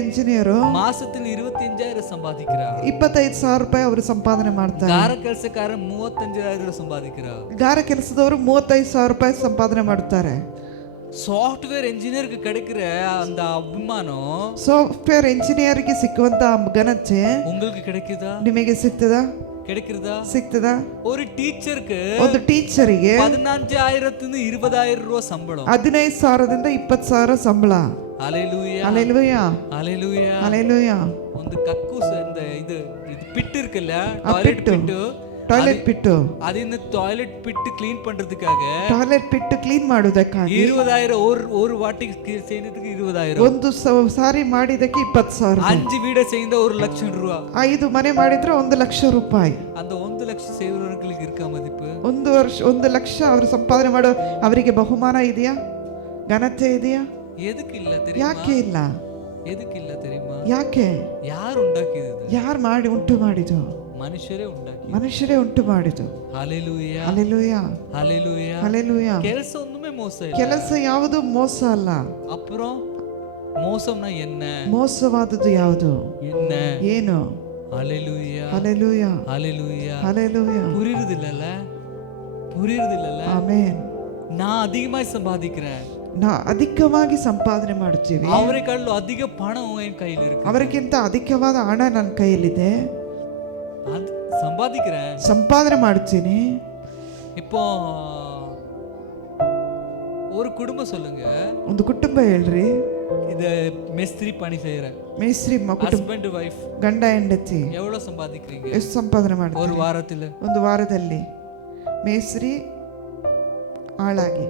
ಎಂಜಿನಿಯರ್ மாசத்துல 25,000 சம்பாதிக்கிறார். 25,000 ರೂಪಾಯಿ ಅವರು ಸಂಪಾದನೆ ಮಾಡ್ತಾರೆ. ಗಾರ ಕೆಲಸಕಾರ 35,000 ಸಂಪಾದಿக்கிறார். ಗಾರ ಕೆಲಸದವರು 35,000 ರೂಪಾಯಿ ಸಂಪಾದನೆ ಮಾಡ್ತಾರೆ. ಸಾಫ್ಟ್ವೇರ್ ಇಂಜಿನಿಯರ್ಗೆ கிடைக்கிற அந்த ಅಭಿಮಾனம், ಸಾಫ್ಟ್ವೇರ್ ಇಂಜಿನಿಯರ್ಗೆ ಸಿಕ್ಕುವಂತ ಘನತೆ உங்களுக்கு கிடைக்குதா? ನಿಮಗೆ ಸಿಗ್ತದಾ? ಸಿಗ್ತದಾ? ஒரு ಟೀಚರ್ಗೆ, ಒಂದು ಟೀಚರಿಗೆ 15,000 20,000 ರೂಪಾಯಿ ಸಂಬಳ. 15,000ದಿಂದ 20,000 ಸಂಬಳ. ஹalleluya. ஹalleluya. ஹalleluya. ஹalleluya. ಒಂದು ಕಕ್ಕೂಸ್ அந்த ಇದು பிட் இருக்குல்ல, ಟಾಯ್ಲೆಟ್ ಪಿಟ್ಟು, ಅದನ್ನ ಟಾಯ್ಲೆಟ್ ಪಿಟ್ ಕ್ಲೀನ್ பண்றதுக்காக, ಟಾಯ್ಲೆಟ್ ಪಿಟ್ಟು ಕ್ಲೀನ್ ಮಾಡೋದಕ್ಕಾಗಿ 20,000 ஒரு வாட்டிக்கு செய்யறதுக்கு 20,000, ಒಂದು ಸಾರಿ ಮಾಡಿದಕ್ಕೆ 20,000. 5 வீடு செய்த 1,00,000 ರೂಪಾಯಿ. 5 ಮನೆ ಮಾಡಿದ್ರೆ 1,00,000 ರೂಪಾಯಿ. அந்த 1,00,000 செய்வர்களுக்கு இருக்க மதிப்பு? 1,00,000 ಅವರು ಸಂಪಾದನೆ ಮಾಡೋ ಅವರಿಗೆ ಬಹುಮಾನ ಇದೆಯಾ? ಘನತೆ ಇದೆಯಾ? ಎದಕ್ಕೆ ಇಲ್ಲ தெரியுமா? ಯಾಕೆ ಇಲ್ಲ? ಎದಕ್ಕೆ ಇಲ್ಲ தெரியுமா? ಯಾಕೆ? ಯಾರು ಉಂಟಾಕಿದ್ದು? ಯಾರು ಮಾಡಿ ಉಂಟು ಮಾಡಿದ್ದು? ಮನುಷ್ಯರೇ ಉಂಟು ಮಾಡಿದ್ದು. ಹಲ್ಲೆಲೂಯಾ. ಹಲ್ಲೆಲೂಯಾ. ಹಲ್ಲೆಲೂಯಾ. ಹಲ್ಲೆಲೂಯಾ. ಕೆಲಸ ಒಂದುமே ಮೋಸ ಇಲ್ಲ. ಕೆಲಸ ಯಾವುದು ಮೋಸ ಅಲ್ಲ. ಅப்புறம் ಮೋಸம்னா என்ன? ಮೋಸವಾದದ್ದು ಯಾವುದು? ಏನು? ಹಲ್ಲೆಲೂಯಾ. ಹಲ್ಲೆಲೂಯಾ. ಹಲ್ಲೆಲೂಯಾ. ಹಲ್ಲೆಲೂಯಾ. புரியுறதில்ல? ಆಮೆನ್. நான் அதிகமாக சம்பாதிக்கிறேன், ಅಧಿಕವಾಗಿ ಸಂಪಾದನೆ ಮಾಡ್ತೀವಿ. ಅವರಿಗಿಂತ ಅಧಿಕ ಹಣ ನನ್ನ ಕೈಯಲ್ಲಿ ಇருக்கு. ಅವರಿಗಿಂತ ಅಧಿಕವಾದ ಹಣ ನನ್ನ ಕೈಯಲ್ಲಿದೆ. ಸಂಪಾದನೆ ಮಾಡ್ತೀನಿ. இப்போ ஒரு குடும்பம் சொல்லுங்க. ಒಂದು ಕುಟುಂಬ ಹೇಳ್ರಿ. இது ಮೇಸ್ತ್ರಿ ಪಣಿ செய்யற ಮೇಸ್ತ್ರಿ ಹಸ್ಬೆಂಡ್ ವೈಫ್, ಗಂಡ ಹೆಂಡತಿ எவ்வளவு சம்பாதிக்கிறீங்க? ಎಷ್ಟು ಸಂಪಾದನೆ ಮಾಡ್ತೀರಿ? ஒரு ವಾರದಲ್ಲಿ, ಒಂದು ವಾರದಲ್ಲಿ ಮೇಸ್ತ್ರಿ ಆಳಾಗಿ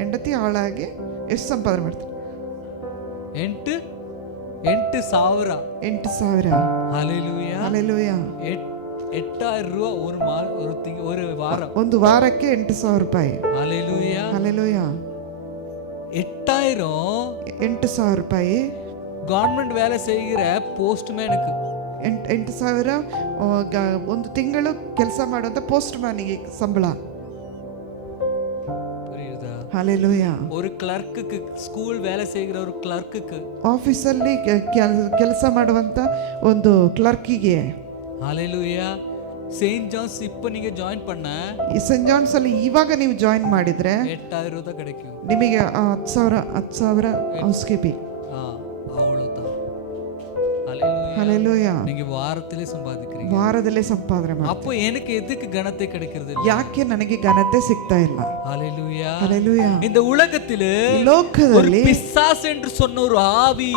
ಹೆಂಡತಿ ಆಳಾಗಿ ಎಷ್ಟು ಸಂಪಾದನೆ ಮಾಡ್ತೀರಿ? 8,000. 8,000. ஹalleluya. ಹಲ್ಲೆಲೂಯಾ. 8,000 ரூபாய் ஒரு வாரம். ಒಂದು ವಾರಕ್ಕೆ 8,000 ರೂಪಾಯಿ. ஹalleluya. ಹಲ್ಲೆಲೂಯಾ. 8,000 ರೂಪಾಯಿ ಗವರ್ನಮೆಂಟ್ வேலை செய்கிற போஸ்ட்மேனுக்கு. 8,000 ಒಂದು ತಿಂಗಳು ಕೆಲಸ ಮಾಡುವಂತ ಪೋಸ್ಟ್ ಮ್ಯಾನಿಗೆ ಸಂಬಳ. புரியுதா? ಹಲ್ಲೆಲೂಯಾ. ஒரு ಕ್ಲರ್ಕ್க்கு, ಸ್ಕೂಲ್ வேலை செய்கிற ஒரு ಕ್ಲರ್ಕ್க்கு, ಆಫೀಸಲ್ಲಿ ಕೆಲಸ ಮಾಡುವಂತ ಒಂದು ಕ್ಲರ್ಕಿಗೆ. ஹalleluya. ಸೇಂಟ್ ಜಾನ್ಸ್ இப்போ நீங்க ಜಾಯಿನ್ பண்ண ಈ ಸೆಂಟ್ ಜಾನ್ಸ್ ಅಲ್ಲಿ ಇವಾಗ ನೀವು ಜಾಯಿನ್ ಮಾಡಿದ್ರೆ 8,000 ರೂಪಾಯಿ கிடைக்கும். ನಿಮಗೆ 10,000 ಹೌಸ್ಗೆ ಬಿಲ್. அவ்வளவுதான். ஹalleluya. ಹಲ್ಲೆಲೂಯಾ. நீங்க வாரத்திலே சம்பாதிக்கிறீங்க. ವಾರದಲ್ಲೇ ಸಂಪಾದನೆ ಮಾಡಿ. அப்போ எனக்கு எதுக்கு கனத்தை கிடைக்கிறது? ಯಾಕೆ ನನಗೆ ಘನತೆ ಸಿಗ್ತಾ ಇಲ್ಲ? ஹalleluya. ಹಲ್ಲೆಲೂಯಾ. இந்த உலகத்திலே ಲೋಕದಲ್ಲಿ பிசாசு என்று சொன்ன ஒரு ஆவி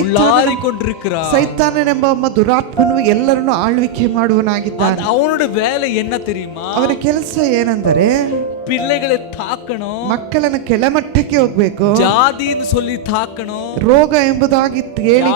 உள்ளாரி கொண்டிருக்கிறார். ಸೈತಾನನೆಂಬ ಒಬ್ಬ ದುರಾತ್ಮನು ಎಲ್ಲರನ್ನು ಆಳ್ವಿಕೆ ಮಾಡುವನಾಗಿದ್ದಾನೆ. அவனோட வேலை என்ன தெரியுமா? ಅವನ ಕೆಲಸ ಏನೆಂದರೆ பிள்ளைகளை தாக்கணும், ಮಕ್ಕಳನ್ನು ಕೆಳಮಟ್ಟಕ್ಕೆ ಹೋಗ್ಬೇಕು, ಜಾತಿன்னு சொல்லி தாக்கணும், ರೋಗ ಎಂಬುದಾಗಿ ಹೇಳಿ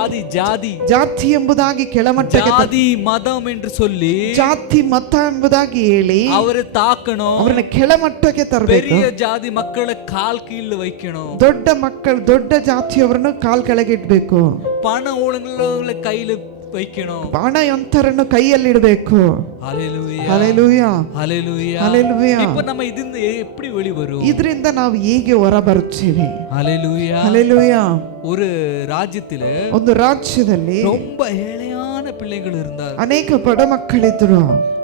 ಜಾತಿ ಎಂಬುದಾಗಿ ಕೆಳಮಟ್ಟಕ್ಕೆ, ಜಾತಿ ಮದಂ என்று சொல்லி ಜಾತಿ ಮತ ಎಂಬುದಾಗಿ ಹೇಳಿ ಅವரை தாக்கணும், ಅವರನ್ನ ಕೆಳಮಟ್ಟಕ್ಕೆ ತರಬೇಕು. பெரிய ಜಾತಿ ಮಕ್ಕಳ ಕಾಲ್ ಕೀಳು வைக்கணும், ದೊಡ್ಡ ಮಕ್ಕಳು ದೊಡ್ಡ ಜಾತಿಯವರನ್ನು ಕಾಲ್ ಕೆಳಗೆ ಇಡಬೇಕು, ಪಣ ಒಳಗಳ ಕೈಲಿ வைக்கணும், ಹಣವಂತರನ್ನು ಕೈಯಲ್ಲಿ ಇಡಬೇಕು. ஹalleluya. ಹಲ್ಲೆಲೂಯಾ. ஹalleluya. ಹಲ್ಲೆಲೂಯಾ. இப்போ நம்ம ಇದರಿಂದ எப்படி வெளி வரும்? ಇದರಿಂದ ನಾವು ಹೇಗೆ ಹೊರ ಬರುತ್ತೇವೆ? ஹalleluya. ಹಲ್ಲೆಲೂಯಾ. ஒரு ராஜ்யத்தில ಒಂದು ರಾಜ್ಯದಲ್ಲಿ ரொம்ப ஏழையான பிள்ளைகள் இருந்தார். ಅನೇಕ ಬಡ ಮಕ್ಕಳಿದ್ರು.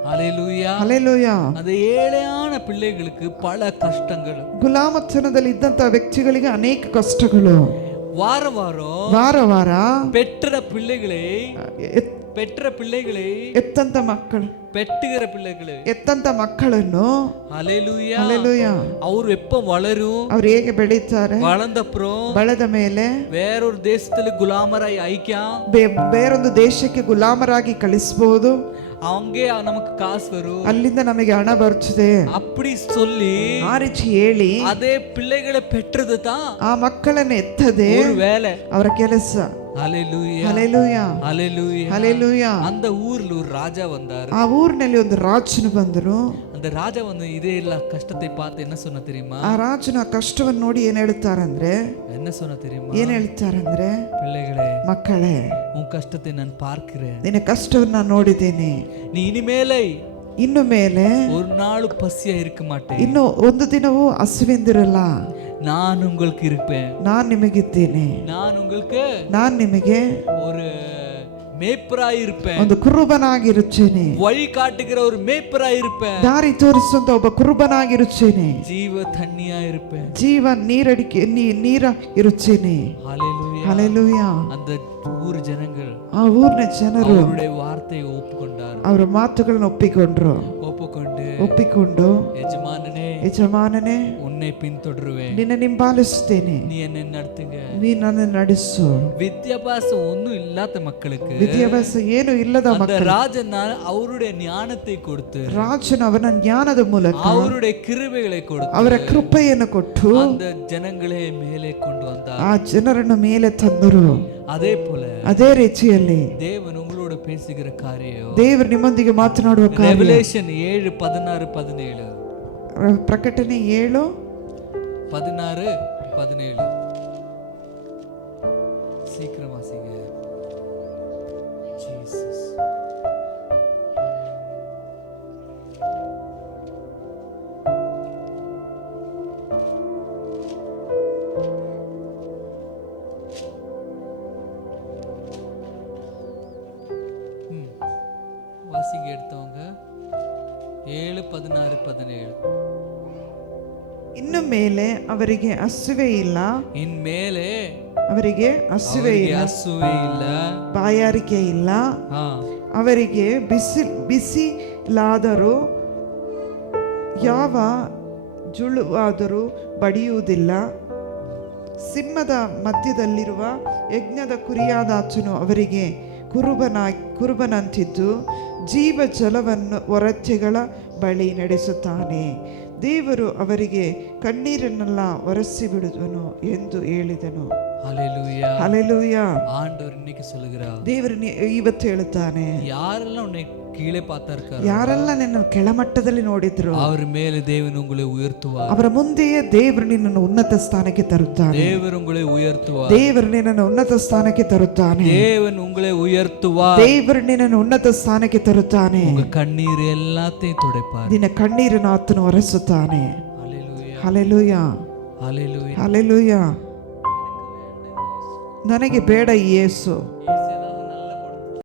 ஹalleluya. ಹಲ್ಲೆಲೂಯಾ. அந்த ஏழையான பிள்ளைகளுக்கு பல கஷ்டங்கள். ಗುಲಾಮತನದಲ್ಲಿ ಇದ್ದಂತ ವ್ಯಕ್ತಿಗಳಿಗೆ ಅನೇಕ ಕಷ್ಟಗಳು. வார வார பெற்ற பிள்ளைகளை ಎತ್ತಂತ ಮಕ್ಕಳು பெற்றுகிற பிள்ளைகளை ಎತ್ತಂತ ಮಕ್ಕಳನ್ನು ஹalleluya. ಹಲ್ಲೆಲೂಯಾ. ಅವರು எப்ப வளரும், ಅವರು ಹೇಗೆ ಬೆಳೀತಾರೆ, வளர்ந்தப்புறம் ಬೆಳೆದ ಮೇಲೆ வேறொரு தேசத்துல குலாமராய் ஐக்கியம், ಬೇರೊಂದು ದೇಶಕ್ಕೆ ಗುಲಾಮರಾಗಿ ಕಳಿಸಬಹುದು, அங்கே நமக்கு காசு வரும், ಅಲ್ಲಿಂದ ನಮಗೆ ಹಣ ಬರ್ತದೆ அப்படி சொல்லி ಆ ರೀತಿ ಹೇಳಿ அதே பிள்ளைகளை பெற்றது தான் ಆ ಮಕ್ಕಳನ್ನು ಎತ್ತದೆ ஒரு வேலை, ಅವರ ಕೆಲಸ. ஹalleluya. ಹಲ್ಲೆಲೂಯಾ. ஹalleluya. ಹಲ್ಲೆಲೂಯಾ. அந்த ஊர்ல ஒரு ராஜா வந்தார். ಆ ಊರಿನಲ್ಲಿ ಒಂದು ರಾಜನು ಬಂದರು. அந்த ராஜா வந்து இதே இல்ல கஷ்டத்தை பார்த்து என்ன சொன்ன தெரியுமா? ಆ ರಾಜನ ಕಷ್ಟವನ್ನು ನೋಡಿ ಏನ್ ಹೇಳ್ತಾರಂದ್ರೆ, என்ன சொன்ன தெரியுமா? ಏನ್ ಹೇಳ್ತಾರಂದ್ರೆ, பிள்ளைகளே, ಮಕ್ಕಳೇ, உன் ಕಷ್ಟத்தை ನಾನು பார்க்கிறேன், ನಿನ್ನ ಕಷ್ಟವನ್ನು ನಾನು ನೋಡಿದ್ದೇನೆ, நீ இனிமேலை ಇನ್ನು ಮೇಲೆ ஒரு நாள் பசியா இருக்க மாட்டேன், ಇನ್ನು ಒಂದು ದಿನವೂ ಹಸಿವೆಂದಿರಲ್ಲ, நான் உங்களுக்கு இருப்பேன், ನಾನು ನಿಮಗಿದ್ದೇನೆ, நான் ನಿಮಗೆ ஒரு மேய்ப்பராய் இருப்பேன், ಒಂದು ಕುರುಬನಾಗಿರುತ್ತೇನೆ, வழி காட்டுகிற ஒரு மேய்ப்பராய் இருப்பேன், ದಾರಿ ತೋರಿಸುವಂತ ಒಬ್ಬ ಕುರುಬನಾಗಿರುತ್ತೇನೆ, ಜೀವ ತಣ್ಣಿಯಾ இருப்பேன், ಜೀವ ನೀರಡಿಕೆ ನೀರ ಇರುತ್ತೇನೆ. ஹalleluya. ಹಲ್ಲೆಲೂಯಾ. அந்த ஊர் ஜனங்கள், ಆ ಊರಿನ ಜನರು அவருடைய வார்த்தையை ஒப்புக்கொண்டார், ಅವರ ಮಾತುಗಳನ್ನು ಒಪ್ಪಿಕೊಂಡ್ರು. ಒಪ್ಪಿಕೊಂಡು ಯಜಮಾನನೇ உன்னை பின்தொடருவேன், ನಿನ್ನ ಹಿಂಬಾಲಿಸುತ್ತೇನೆ, நீ என்னை நடத்துங்க, ನೀ ನನ್ನ ನಡೆಸು. வித்தியாசம் ஒன்றும் இல்லாத மக்களுக்கு, ವಿದ್ಯಾಭ್ಯಾಸ ಏನು ಇಲ್ಲದ அந்த ராஜன் அவருடைய ஞானத்தை கொடுத்து, ರಾಜನ ಅವನ ಜ್ಞಾನದ ಮೂಲಕ அவருடைய கிருபைகளை கொடுத்து, ಅವರ ಕೃಪೆಯನ್ನು ಕೊಟ್ಟು அந்த ஜனங்களே மேலே கொண்டு வந்தார், ಆ ಜನರನ್ನು ಮೇಲೆ ತಂದರು. அதே போல ಅದೇ ರೀತಿಯಲ್ಲಿ தேவன் உங்களோட பேசுகிற காரியம், ದೇವರು ನಿಮ್ಮೊಂದಿಗೆ ಮಾತನಾಡುವ ಕಾರ್ಯ. ರೆವಲೇಷನ್ 7:16-17, ಪ್ರಕಟಣೆ 7:16-17, சீக்கிரம் வாசிங்க. ஜீசஸ். வாசிங்க எடுத்தவங்க 7:16-17. ಇನ್ನು ಮೇಲೆ ಅವರಿಗೆ ಹಸಿವೆ ಇಲ್ಲ, ಇನ್ಮೇಲೆ ಅವರಿಗೆ ಹಸಿವೆ ಇಲ್ಲ, ಬಾಯಾರಿಕೆ ಇಲ್ಲ, ಅವರಿಗೆ ಬಿಸಿಲಾದರೂ ಯಾವ ಜುಳುವಾದರೂ ಬಡಿಯುವುದಿಲ್ಲ. ಸಿಂಹದ ಮಧ್ಯದಲ್ಲಿರುವ ಯಜ್ಞದ ಕುರಿಯಾದಾತನು ಅವರಿಗೆ ಕುರುಬನಂತಿದ್ದು ಜೀವ ಜಲವನ್ನು ಒರತೆಗಳ ಬಳಿ ನಡೆಸುತ್ತಾನೆ. ದೇವರು ಅವರಿಗೆ ಕಣ್ಣೀರನ್ನೆಲ್ಲ ಒರೆಸಿ ಬಿಡುವನು ಎಂದು ಹೇಳಿದನು. ஹalleluya. ஹalleluya. ஆண்டவர் இன்னைக்கு சொல்லுகிறார், ದೇವರು ಇವತ್ತು ಹೇಳುತ್ತಾನೆ, யாரெல்லாம் உன்னை கீழே பார்த்தா இருக்காரு, ಯಾರೆಲ್ಲ ನಿನ್ನ ಕೆಳಮಟ್ಟದಲ್ಲಿ ನೋಡಿದ್ರು அவர் மேலே தேவன் உங்களை உயர்த்துவார். ಅವರ ಮುಂದೆಯೇ ದೇವರು ನಿನ್ನನ್ನು ಉನ್ನತ ಸ್ಥಾನಕ್ಕೆ ತರುತ್ತಾನೆ. தேவர் உங்களை உயர்த்துவார். ದೇವರು ನಿನ್ನನ್ನು ಉನ್ನತ ಸ್ಥಾನಕ್ಕೆ ತರುತ್ತಾನೆ. தேவன் உங்களை உயர்த்துவார். ದೇವರು ನಿನ್ನನ್ನು ಉನ್ನತ ಸ್ಥಾನಕ್ಕೆ ತರುತ್ತಾನೆ. உங்க கண்ணீர் எல்லாத்தையும் துடைப்பார். ನಿನ್ನ ಕಣ್ಣೀರನ್ನು ಆತನು ಒರೆಸುತ್ತಾನೆ. ஹalleluya. ಹalleluya. ஹalleluya. ಹalleluya. ನನಗೆ ಬೇಡ ಯೇಸು,